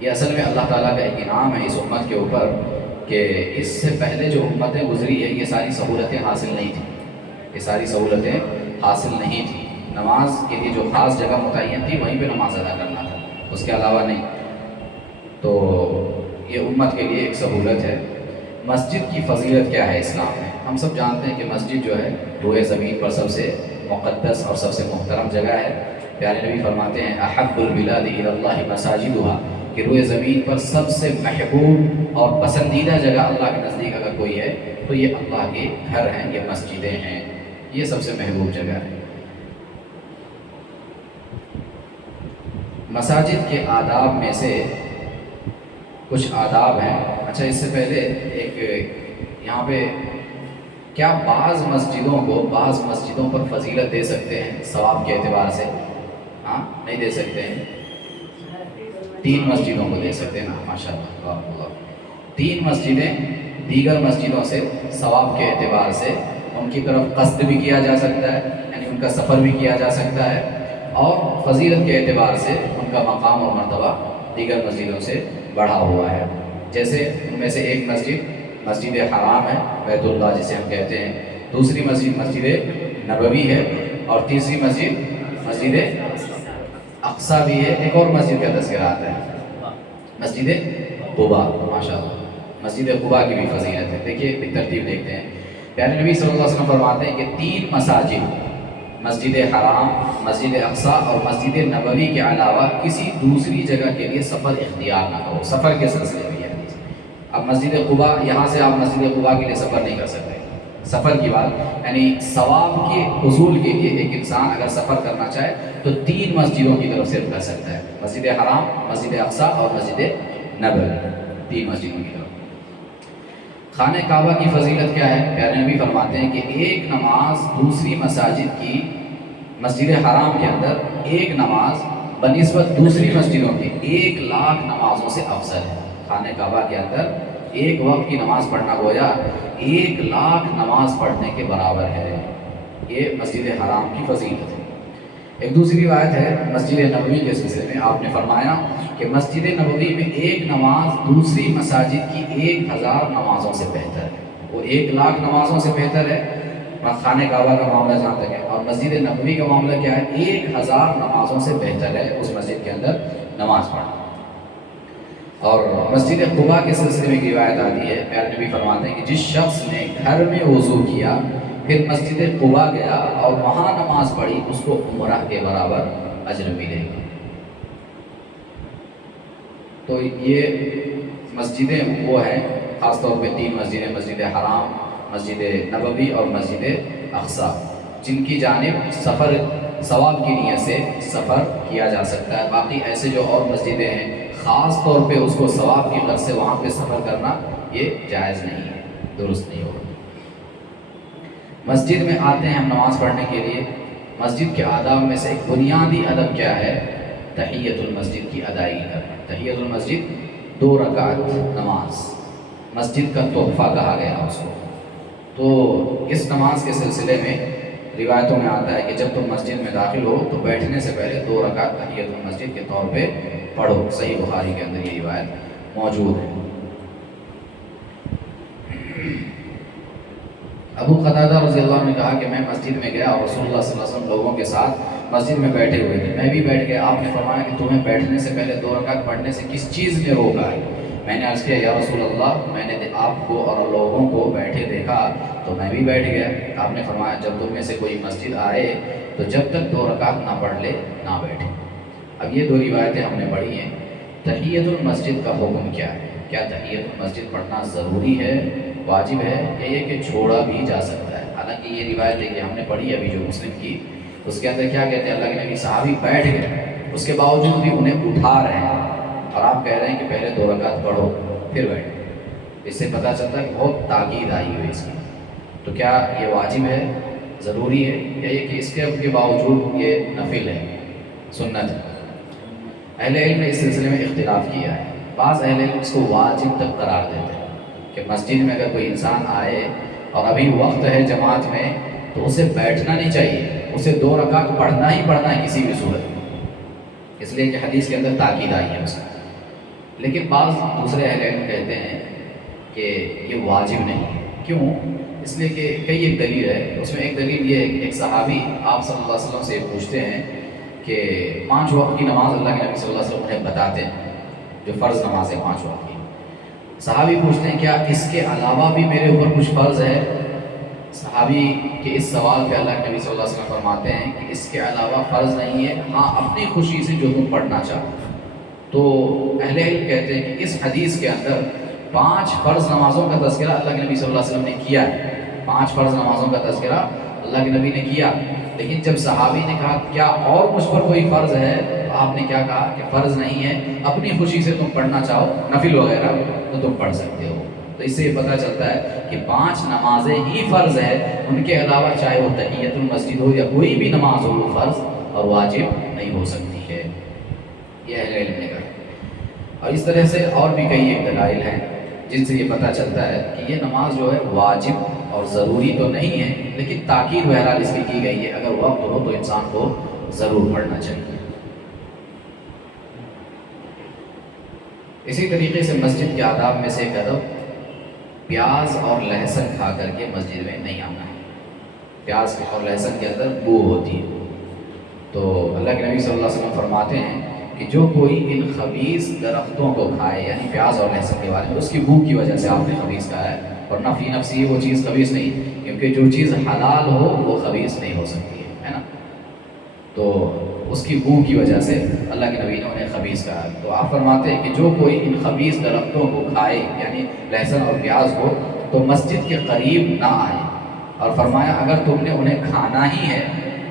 یہ اصل میں اللہ تعالیٰ کا ایک انعام ہے اس امت کے اوپر کہ اس سے پہلے جو امتیں گزری ہیں یہ ساری سہولتیں حاصل نہیں تھیں، یہ ساری سہولتیں حاصل نہیں تھیں۔ نماز کے لیے جو خاص جگہ متعین تھی وہیں پہ نماز ادا کرنا تھا، اس کے علاوہ نہیں۔ تو یہ امت کے لیے ایک سہولت ہے۔ مسجد کی فضیلت کیا ہے اسلام میں؟ ہم سب جانتے ہیں کہ مسجد جو ہے روئے زمین پر سب سے مقدس اور سب سے محترم جگہ ہے۔ پیارے نبی فرماتے ہیں احب البلاد الی اللہ مساجدها، کہ روئے زمین پر سب سے محبوب اور پسندیدہ جگہ اللہ کے نزدیک اگر کوئی ہے تو یہ اللہ کے گھر ہیں، یہ مسجدیں ہیں، یہ سب سے محبوب جگہ ہے۔ مساجد کے آداب میں سے کچھ آداب ہیں۔ اچھا، اس سے پہلے ایک یہاں پہ کیا بعض مسجدوں پر فضیلت دے سکتے ہیں ثواب کے اعتبار سے؟ ہاں، نہیں دے سکتے ہیں؟ 3 مسجدوں کو دے سکتے ہیں نا، ماشاء اللہ۔ 3 مسجدیں دیگر مسجدوں سے ثواب کے اعتبار سے ان کی طرف قصد بھی کیا جا سکتا ہے، یعنی ان کا سفر بھی کیا جا سکتا ہے، اور فضیلت کے اعتبار سے ان کا مقام اور مرتبہ دیگر مسجدوں سے بڑھا ہوا ہے۔ جیسے ان میں سے ایک مسجد حرام ہے، بیت اللہ جسے ہم کہتے ہیں، دوسری مسجد نبوی ہے، اور تیسری مسجد اقصیٰ بھی ہے۔ ایک اور مسجد کا تذکرہ آتا ہے، مسجد قباء۔ ماشاء اللہ، مسجد قباء کی بھی فضیلت ہے۔ دیکھیے ترتیب دیکھتے ہیں۔ پیارے نبی صلی اللہ علیہ وسلم فرماتے ہیں کہ 3 مساجد، مسجد حرام، مسجد اقصیٰ اور مسجد نبوی کے علاوہ کسی دوسری جگہ کے لیے سفر اختیار نہ کرو۔ سفر کے سلسلے میں ہے۔ اب مسجد قباء، یہاں سے آپ مسجد قباء کے لیے سفر نہیں کر سکتے۔ سفر کی بات یعنی ثواب کے حصول کے لیے ایک انسان اگر سفر کرنا چاہے تو 3 مسجدوں کی طرف صرف کر سکتا ہے، مسجد حرام، مسجد اقصیٰ اور مسجد نبوی، 3 مسجدوں کی طرف۔ خانہ کعبہ کی فضیلت کیا ہے؟ پیارے نبی فرماتے ہیں کہ ایک نماز دوسری مساجد کی، مسجد حرام کے اندر ایک نماز بنسبت دوسری مسجدوں کی 1,00,000 نمازوں سے افضل ہے۔ خانہ کعبہ کے اندر ایک وقت کی نماز پڑھنا گویا 1,00,000 نماز پڑھنے کے برابر ہے۔ یہ مسجد حرام کی فضیلت ہے۔ ایک دوسری روایت ہے مسجد نبوی کے سلسلے میں، آپ نے فرمایا کہ مسجد نبوی میں ایک نماز دوسری مساجد کی 1,000 نمازوں سے بہتر ہے۔ وہ 1,00,000 نمازوں سے بہتر ہے۔ خانہ کعبہ کا معاملہ جہاں تک ہے، اور مسجد نبوی کا معاملہ کیا ہے؟ 1,000 نمازوں سے بہتر ہے اس مسجد کے اندر نماز پڑھنا۔ اور مسجد قباء کے سلسلے میں ایک روایت آتی ہے، پیارے نبی فرماتے ہیں کہ جس شخص نے گھر میں وضو کیا پھر مسجد قباء گیا اور وہاں نماز پڑھی، اس کو عمرہ کے برابر اجر ملے گا۔ تو یہ مسجدیں وہ ہیں، خاص طور پہ 3 مسجدیں، مسجد حرام، مسجد نبوی اور مسجد اقصیٰ، جن کی جانب سفر ثواب کی نیت سے سفر کیا جا سکتا ہے۔ باقی ایسے جو اور مسجدیں ہیں خاص طور پہ اس کو ثواب کی غرض سے وہاں پہ سفر کرنا یہ جائز نہیں ہے، درست نہیں ہوگا۔ مسجد میں آتے ہیں ہم نماز پڑھنے کے لیے، مسجد کے آداب میں سے ایک بنیادی ادب کیا ہے؟ تحیۃ المسجد کی ادائیگی کرنا۔ تحیۃ المسجد 2 رکعت نماز، مسجد کا تحفہ کہا گیا اس کو۔ تو اس نماز کے سلسلے میں روایتوں میں آتا ہے کہ جب تم مسجد میں داخل ہو تو بیٹھنے سے پہلے 2 رکعت تحیۃ المسجد کے طور پہ پڑھو۔ صحیح بخاری کے اندر یہ روایت موجود ہے۔ ابو قتادہ رضی اللہ عنہ نے کہا کہ میں مسجد میں گیا اور رسول اللہ صلی اللہ علیہ وسلم لوگوں کے ساتھ مسجد میں بیٹھے ہوئے تھے، میں بھی بیٹھ گیا۔ آپ نے فرمایا کہ تمہیں بیٹھنے سے پہلے 2 رکعت پڑھنے سے کس چیز نے روکا ہے؟ میں نے عرض کیا یا رسول اللہ، میں نے آپ کو اور لوگوں کو بیٹھے دیکھا تو میں بھی بیٹھ گیا۔ آپ نے فرمایا جب تم میں سے کوئی مسجد آئے تو جب تک 2 رکعت نہ پڑھ لے نہ بیٹھے۔ اب یہ 2 روایتیں ہم نے پڑھی ہیں۔ تحیۃ المسجد کا حکم کیا ہے؟ کیا تحیۃ المسجد پڑھنا ضروری ہے، واجب ہے، یا یہ کہ چھوڑا بھی جا سکتا ہے؟ حالانکہ یہ روایت دیکھیے ہم نے پڑھی ابھی جو مسلم کی، اس کے اندر کیا کہتے ہیں؟ اللہ کے نبی صحابی بیٹھ گئے، اس کے باوجود بھی انہیں اٹھا رہے ہیں، اور آپ کہہ رہے ہیں کہ پہلے 2 رکعت پڑھو پھر بیٹھو۔ اس سے پتہ چلتا ہے کہ بہت تاکید آئی ہوئی اس کی۔ تو کیا یہ واجب ہے، ضروری ہے، یا یہ کہ اس کے باوجود یہ نفل ہے، سنت ہے؟ اہل علم نے اس سلسلے میں اختلاف کیا ہے۔ بعض اہل علم اس کو واجب تک قرار دیتے ہیں کہ مسجد میں اگر کوئی انسان آئے اور ابھی وقت ہے جماعت میں تو اسے بیٹھنا نہیں چاہیے، اسے 2 رکعت پڑھنا ہی پڑھنا ہے کسی بھی صورت میں، اس لیے کہ حدیث کے اندر تاکید آئی ہے اس میں۔ لیکن بعض دوسرے اہل علم کہتے ہیں کہ یہ واجب نہیں ہے. کیوں؟ اس لیے کہ کئی ایک دلیل ہے. اس میں ایک دلیل یہ ہے کہ ایک صحابی آپ صلی اللہ علیہ وسلم سے پوچھتے ہیں کہ 5 وقت کی نماز اللہ کے نبی صلی اللہ علیہ وسلم انہیں بتاتے ہیں جو فرض نماز ہے 5 وقت کی. صحابی پوچھتے ہیں کیا اس کے علاوہ بھی میرے اوپر کچھ فرض ہے؟ صحابی کے اس سوال پہ اللہ کے نبی صلی اللہ علیہ وسلم فرماتے ہیں کہ اس کے علاوہ فرض نہیں ہے، ہاں اپنی خوشی سے جو تم پڑھنا چاہو. تو اہل علم کہتے ہیں کہ اس حدیث کے اندر 5 فرض نمازوں کا تذکرہ اللہ کے نبی صلی اللہ علیہ وسلم نے کیا ہے. 5 فرض نمازوں کا تذکرہ اللہ کے نبی نے کیا. لیکن جب صحابی نے کہا کیا اور مجھ پر کوئی فرض ہے، تو آپ نے کیا کہا کہ فرض نہیں ہے، اپنی خوشی سے تم پڑھنا چاہو نفل وغیرہ تو تم پڑھ سکتے ہو. تو اس سے یہ پتہ چلتا ہے کہ 5 نمازیں ہی فرض ہے، ان کے علاوہ چاہے وہ تحیۃ المسجد ہو یا کوئی بھی نماز ہو وہ فرض اور واجب نہیں ہو سکتی ہے. یہ اہل علم نے کہا. اور اس طرح سے اور بھی کئی ایک دلائل ہیں جن سے یہ پتہ چلتا ہے کہ یہ نماز جو ہے واجب اور ضروری تو نہیں ہے، لیکن تاکید بہرحال اس کی گئی ہے. اگر وقت ہو تو انسان کو ضرور پڑھنا چاہیے. اسی طریقے سے مسجد کے آداب میں سے ایک ادب پیاز اور لہسن کھا کر کے مسجد میں نہیں آنا ہے. پیاز اور لہسن کے اندر بو ہوتی ہے. تو اللہ کے نبی صلی اللہ علیہ وسلم فرماتے ہیں کہ جو کوئی ان خبیث درختوں کو کھائے، یعنی پیاز اور لہسن کے بارے میں، اس کی بو کی وجہ سے آپ نے خبیث کہا ہے، اور فی نفسی وہ چیز خبیث نہیں، کیونکہ جو چیز حلال ہو وہ خبیث نہیں ہو سکتی ہے نا. تو اس کی بو کی وجہ سے اللہ کے نبی نے انہیں خبیث کہا. تو آپ فرماتے ہیں کہ جو کوئی ان خبیث درختوں کو کھائے، یعنی لہسن اور پیاز کو، تو مسجد کے قریب نہ آئے. اور فرمایا اگر تم نے انہیں کھانا ہی ہے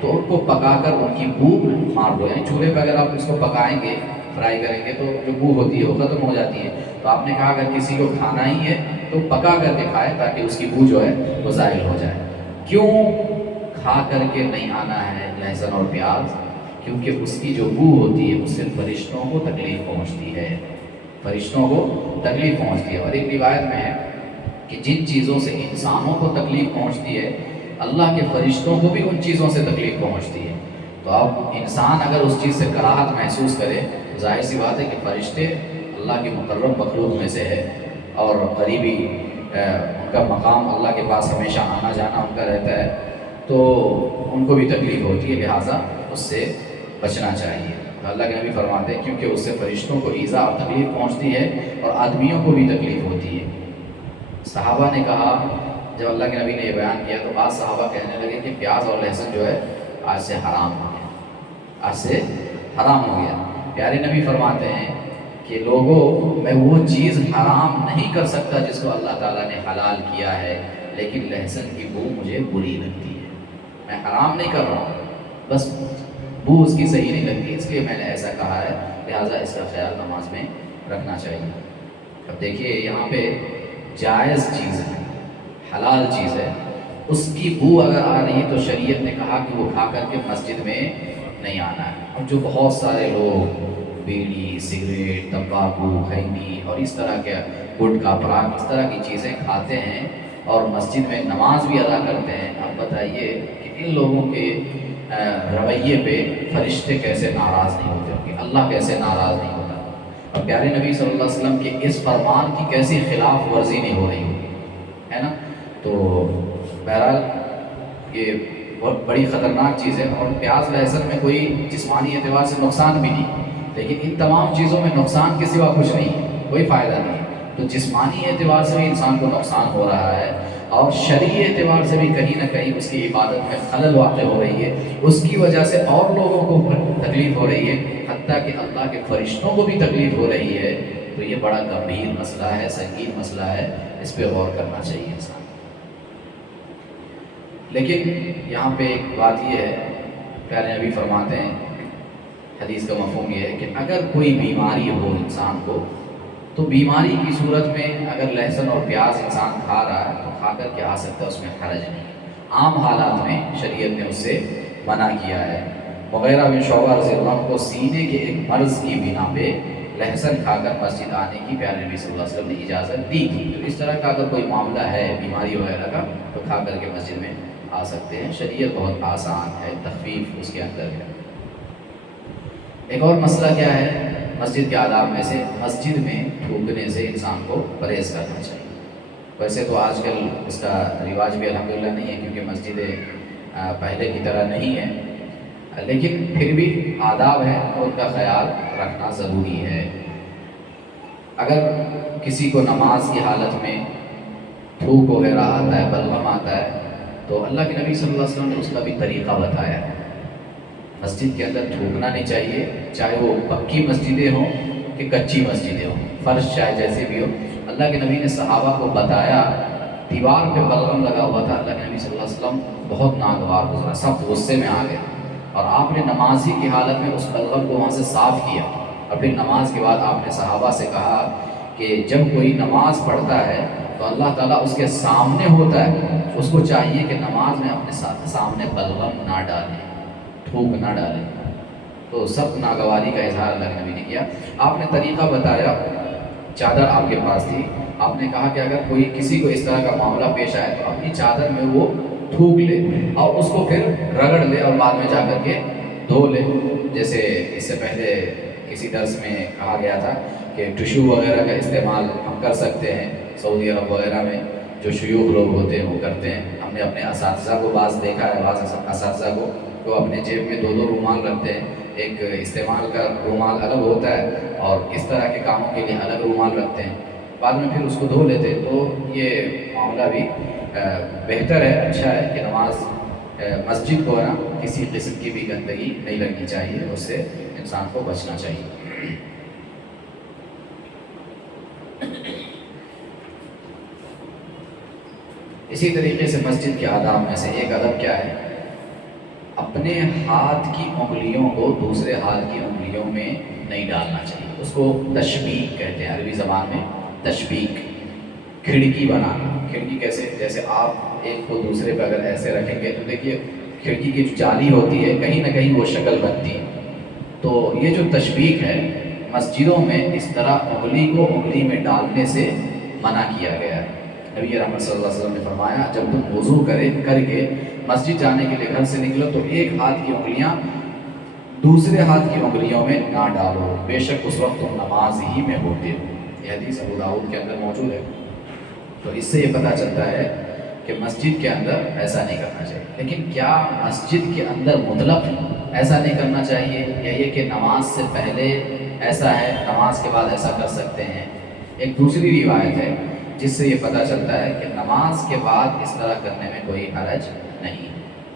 تو ان کو پکا کر ان کی بو مار دو. یعنی چولہے پہ اگر آپ اس کو پکائیں گے، فرائی کریں گے، تو جو بو ہوتی ہے وہ ختم ہو جاتی ہے. تو آپ نے کہا اگر کسی کو کھانا ہی ہے تو پکا کر کے کھائے تاکہ اس کی بو جو ہے وہ ظاہر ہو جائے. کیوں کھا کر کے نہیں آنا ہے لہسن اور پیاز؟ کیونکہ اس کی جو بو ہوتی ہے اس سے فرشتوں کو تکلیف پہنچتی ہے. فرشتوں کو تکلیف پہنچتی ہے. اور ایک روایت میں ہے کہ جن چیزوں سے انسانوں کو تکلیف پہنچتی ہے، اللہ کے فرشتوں کو بھی ان چیزوں سے تکلیف پہنچتی ہے. تو اب انسان اگر اس چیز سے کراہت محسوس کرے تو ظاہر سی بات ہے کہ فرشتے اللہ کے مقرب مخلوق میں سے ہے، اور قریبی ان کا مقام اللہ کے پاس ہمیشہ آنا جانا ان کا رہتا ہے، تو ان کو بھی تکلیف ہوتی ہے. لہٰذا اس سے بچنا چاہیے. اللہ کے نبی فرماتے ہیں کیونکہ اس سے فرشتوں کو ایذا اور تکلیف پہنچتی ہے اور آدمیوں کو بھی تکلیف ہوتی ہے. صحابہ نے کہا جب اللہ کے نبی نے یہ بیان کیا تو بعض صحابہ کہنے لگے کہ پیاز اور لہسن جو ہے آج سے حرام ہو گیا، آج سے حرام ہو گیا. پیارے نبی فرماتے ہیں کہ لوگوں، میں وہ چیز حرام نہیں کر سکتا جس کو اللہ تعالیٰ نے حلال کیا ہے، لیکن لہسن کی بو مجھے بری لگتی ہے. میں حرام نہیں کر رہا ہوں، بس بو اس کی صحیح نہیں لگتی، اس لیے میں نے ایسا کہا ہے. لہٰذا اس کا خیال نماز میں رکھنا چاہیے. اب دیکھیے یہاں پہ جائز چیز ہے، حلال چیز ہے، اس کی بو اگر آ رہی ہے تو شریعت نے کہا کہ وہ کھا کر کے مسجد میں نہیں آنا ہے. اب جو بہت سارے لوگ بیڑی، سگریٹ، تمباکو، خیمی اور اس طرح کے گٹکا، پراگ، اس طرح کی چیزیں کھاتے ہیں اور مسجد میں نماز بھی ادا کرتے ہیں، اب بتائیے کہ ان لوگوں کے رویے پہ فرشتے کیسے ناراض نہیں ہوتے ہوں گے، اللہ کیسے ناراض نہیں ہوتا، اور پیارے نبی صلی اللہ علیہ وسلم کے اس فرمان کی کیسی خلاف ورزی نہیں ہو رہی ہوگی، ہے نا. تو بہرحال یہ بہت بڑی خطرناک چیز ہے. اور پیاز لہسن میں کوئی جسمانی اعتبار سے نقصان بھی نہیں، لیکن ان تمام چیزوں میں نقصان کے سوا کچھ نہیں، کوئی فائدہ نہیں. تو جسمانی اعتبار سے بھی انسان کو نقصان ہو رہا ہے، اور شرعی اعتبار سے بھی کہیں نہ کہیں اس کی عبادت میں خلل واقع ہو رہی ہے. اس کی وجہ سے اور لوگوں کو تکلیف ہو رہی ہے، حتیٰ کہ اللہ کے فرشتوں کو بھی تکلیف ہو رہی ہے. تو یہ بڑا گمبھیر مسئلہ ہے، سنگین مسئلہ ہے، اس پہ غور کرنا چاہیے انسان. لیکن یہاں پہ ایک بات یہ ہے، پیارے نبی فرماتے ہیں، حدیث کا مفہوم یہ ہے کہ اگر کوئی بیماری ہو انسان کو، تو بیماری کی صورت میں اگر لہسن اور پیاز انسان کھا رہا ہے تو کھا کر کے آ سکتا ہے، اس میں حرج نہیں. عام حالات میں شریعت نے اس سے منع کیا ہے. مغیرہ بن شعبہ رضی اللہ عنہ کو سینے کے ایک مرض کی بنا پہ لہسن کھا کر مسجد آنے کی پیارے نبی صلی اللہ علیہ وسلم نے اجازت دی تھی. تو اس طرح کا اگر کوئی معاملہ ہے بیماری وغیرہ کا تو کھا کر کے مسجد میں آ سکتے ہیں. شریعت بہت آسان ہے، تخفیف اس کے اندر ہے. ایک اور مسئلہ کیا ہے مسجد کے آداب میں سے مسجد میں تھوکنے سے انسان کو پرہیز کرنا چاہیے۔ ویسے تو آج کل اس کا رواج بھی الحمدللہ نہیں ہے، کیونکہ مسجدیں پہلے کی طرح نہیں ہیں، لیکن پھر بھی آداب ہے اور ان کا خیال رکھنا ضروری ہے۔ اگر کسی کو نماز کی حالت میں تھوک وغیرہ آتا ہے، بلغم آتا ہے، تو اللہ کے نبی صلی اللہ علیہ وسلم نے اس کا بھی طریقہ بتایا ہے۔ مسجد کے اندر تھوکنا نہیں چاہیے، چاہے وہ پکی مسجدیں ہوں کہ کچی مسجدیں ہوں، فرش چاہے جیسے بھی ہو۔ اللہ کے نبی نے صحابہ کو بتایا، دیوار پہ بلغم لگا ہوا تھا، اللہ کے نبی صلی اللہ علیہ وسلم بہت ناگوار گزرا، سب غصے میں آ گئے، اور آپ نے نمازی کی حالت میں اس بلغم کو وہاں سے صاف کیا، اور پھر نماز کے بعد آپ نے صحابہ سے کہا کہ جب کوئی نماز پڑھتا ہے تو اللہ تعالیٰ اس کے سامنے ہوتا ہے، اس کو چاہیے کہ نماز میں اپنے سامنے بلغم نہ ڈالے، تھوک نہ ڈالے۔ تو سب ناگواری کا اظہار اللہ کے نبی نے کیا۔ آپ نے طریقہ بتایا، چادر آپ کے پاس تھی، آپ نے کہا کہ اگر کوئی کسی کو اس طرح کا معاملہ پیش آئے تو اپنی چادر میں وہ تھوک لے اور اس کو پھر رگڑ لے اور بعد میں جا کر کے دھو لے۔ جیسے اس سے پہلے کسی درس میں کہا گیا تھا کہ ٹشو وغیرہ کا استعمال ہم کر سکتے ہیں، سعودی عرب وغیرہ میں جو شیوخ لوگ ہوتے ہیں وہ کرتے ہیں۔ ہم نے اپنے اساتذہ کو بعض دیکھا ہے، بعض اساتذہ کو وہ اپنے جیب میں 2 رومال رکھتے ہیں، ایک استعمال کا رومال الگ ہوتا ہے اور اس طرح کے کاموں کے لیے الگ رومال رکھتے ہیں، بعد میں پھر اس کو دھو لیتے ہیں۔ تو یہ معاملہ بھی بہتر ہے، اچھا ہے کہ نماز مسجد کو نا کسی قسم کی بھی گندگی نہیں لگنی چاہیے، اس سے انسان کو بچنا چاہیے۔ اسی طریقے سے مسجد کے آداب میں سے ایک ادب کیا ہے؟ اپنے ہاتھ کی انگلیوں کو دوسرے ہاتھ کی انگلیوں میں نہیں ڈالنا چاہیے، اس کو تشبیک کہتے ہیں عربی زبان میں، تشبیک، کھڑکی بنانا۔ کھڑکی کیسے؟ جیسے آپ ایک کو دوسرے پہ اگر ایسے رکھیں گے تو دیکھیے کھڑکی کی جو جالی ہوتی ہے کہیں نہ کہیں وہ شکل بنتی ہے، تو یہ جو تشبیک ہے مسجدوں میں اس طرح انگلی کو انگلی میں ڈالنے سے منع کیا گیا ہے۔ نبی رحمت صلی اللہ علیہ وسلم نے فرمایا جب تم وضو کر کے مسجد جانے کے لیے گھر سے نکلو تو ایک ہاتھ کی انگلیاں دوسرے ہاتھ کی انگلیوں میں نہ ڈالو، بے شک اس وقت تم نماز ہی میں ہوتے ہو۔ یہ حدیث ابو داؤد کے اندر موجود ہے۔ تو اس سے یہ پتہ چلتا ہے کہ مسجد کے اندر ایسا نہیں کرنا چاہیے۔ لیکن کیا مسجد کے اندر مطلق ایسا نہیں کرنا چاہیے، یا یہ کہ نماز سے پہلے ایسا ہے نماز کے بعد ایسا کر سکتے ہیں؟ ایک دوسری روایت ہے جس سے یہ پتہ چلتا ہے کہ نماز کے بعد اس طرح کرنے میں کوئی حرج نہیں۔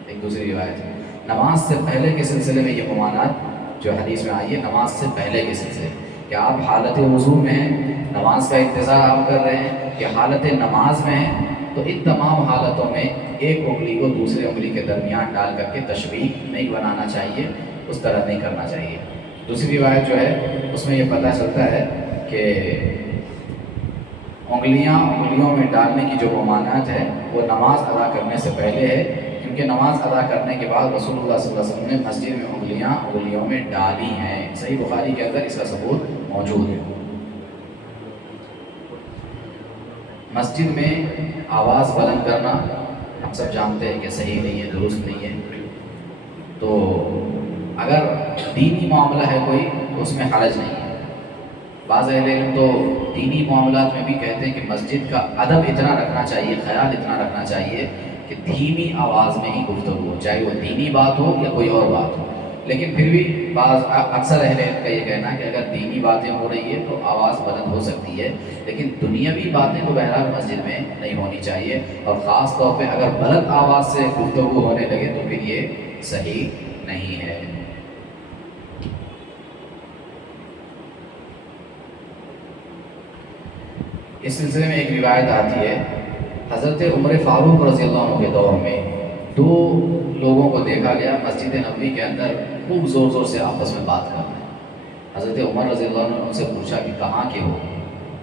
ایک دوسری روایت ہے نماز سے پہلے کے سلسلے میں یہ ممانعت جو حدیث میں آئی ہے، نماز سے پہلے کے سلسلے کہ آپ حالت وضو میں ہیں، نماز کا انتظار آپ کر رہے ہیں، کہ حالت نماز میں ہیں، تو ان تمام حالتوں میں ایک انگلی کو دوسرے انگلی کے درمیان ڈال کر کے تشبیک نہیں بنانا چاہیے، اس طرح نہیں کرنا چاہیے۔ دوسری روایت جو ہے اس میں یہ پتہ چلتا ہے کہ انگلیوں میں ڈالنے کی جو ممانعت ہے وہ نماز ادا کرنے سے پہلے ہے، کیونکہ نماز ادا کرنے کے بعد رسول اللہ صلی اللہ علیہ وسلم نے مسجد میں انگلیوں میں ڈالی ہیں، صحیح بخاری کے اندر اس کا ثبوت موجود ہے۔ مسجد میں آواز بلند کرنا ہم سب جانتے ہیں کہ صحیح نہیں ہے، درست نہیں ہے۔ تو اگر دینی معاملہ ہے کوئی تو اس میں حرج نہیں ہے۔ بعض اہل علم تو دینی معاملات میں بھی کہتے ہیں کہ مسجد کا ادب اتنا رکھنا چاہیے، خیال اتنا رکھنا چاہیے کہ دھیمی آواز میں ہی گفتگو ہو، چاہے وہ دینی بات ہو یا کوئی اور بات ہو۔ لیکن پھر بھی اکثر اہل علم کا یہ کہنا ہے کہ اگر دینی باتیں ہو رہی ہے تو آواز بلند ہو سکتی ہے، لیکن دنیاوی باتیں تو بہرحال مسجد میں نہیں ہونی چاہیے، اور خاص طور پہ اگر بلند آواز سے گفتگو ہونے لگے تو پھر یہ صحیح نہیں ہے۔ اس سلسلے میں ایک روایت آتی ہے، حضرت عمر فاروق رضی اللہ عنہ کے دور میں 2 لوگوں کو دیکھا گیا مسجد نبوی کے اندر خوب زور زور سے آپس میں بات کر رہے ہیں۔ حضرت عمر رضی اللہ عنہ نے ان سے پوچھا کہ کہاں کے ہو؟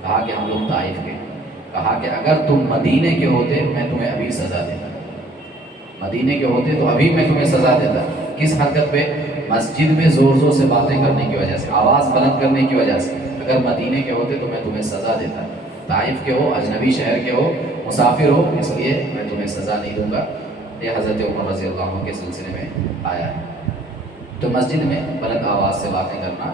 کہا کہ ہم لوگ طائف کے۔ کہا کہ اگر تم مدینے کے ہوتے میں تمہیں ابھی سزا دیتا، مدینے کے ہوتے تو ابھی میں تمہیں سزا دیتا۔ کس حرکت پہ؟ مسجد میں زور زور سے باتیں کرنے کی وجہ سے، آواز بلند کرنے کی وجہ سے۔ اگر مدینے کے ہوتے تو میں تمہیں سزا دیتا، طائف کے ہو، اجنبی شہر کے ہو، مسافر ہو، اس لیے میں تمہیں سزا نہیں دوں گا۔ یہ حضرت عمر رضی اللہ عنہ کے سلسلے میں آیا ہے۔ تو مسجد میں بلند آواز سے باتیں کرنا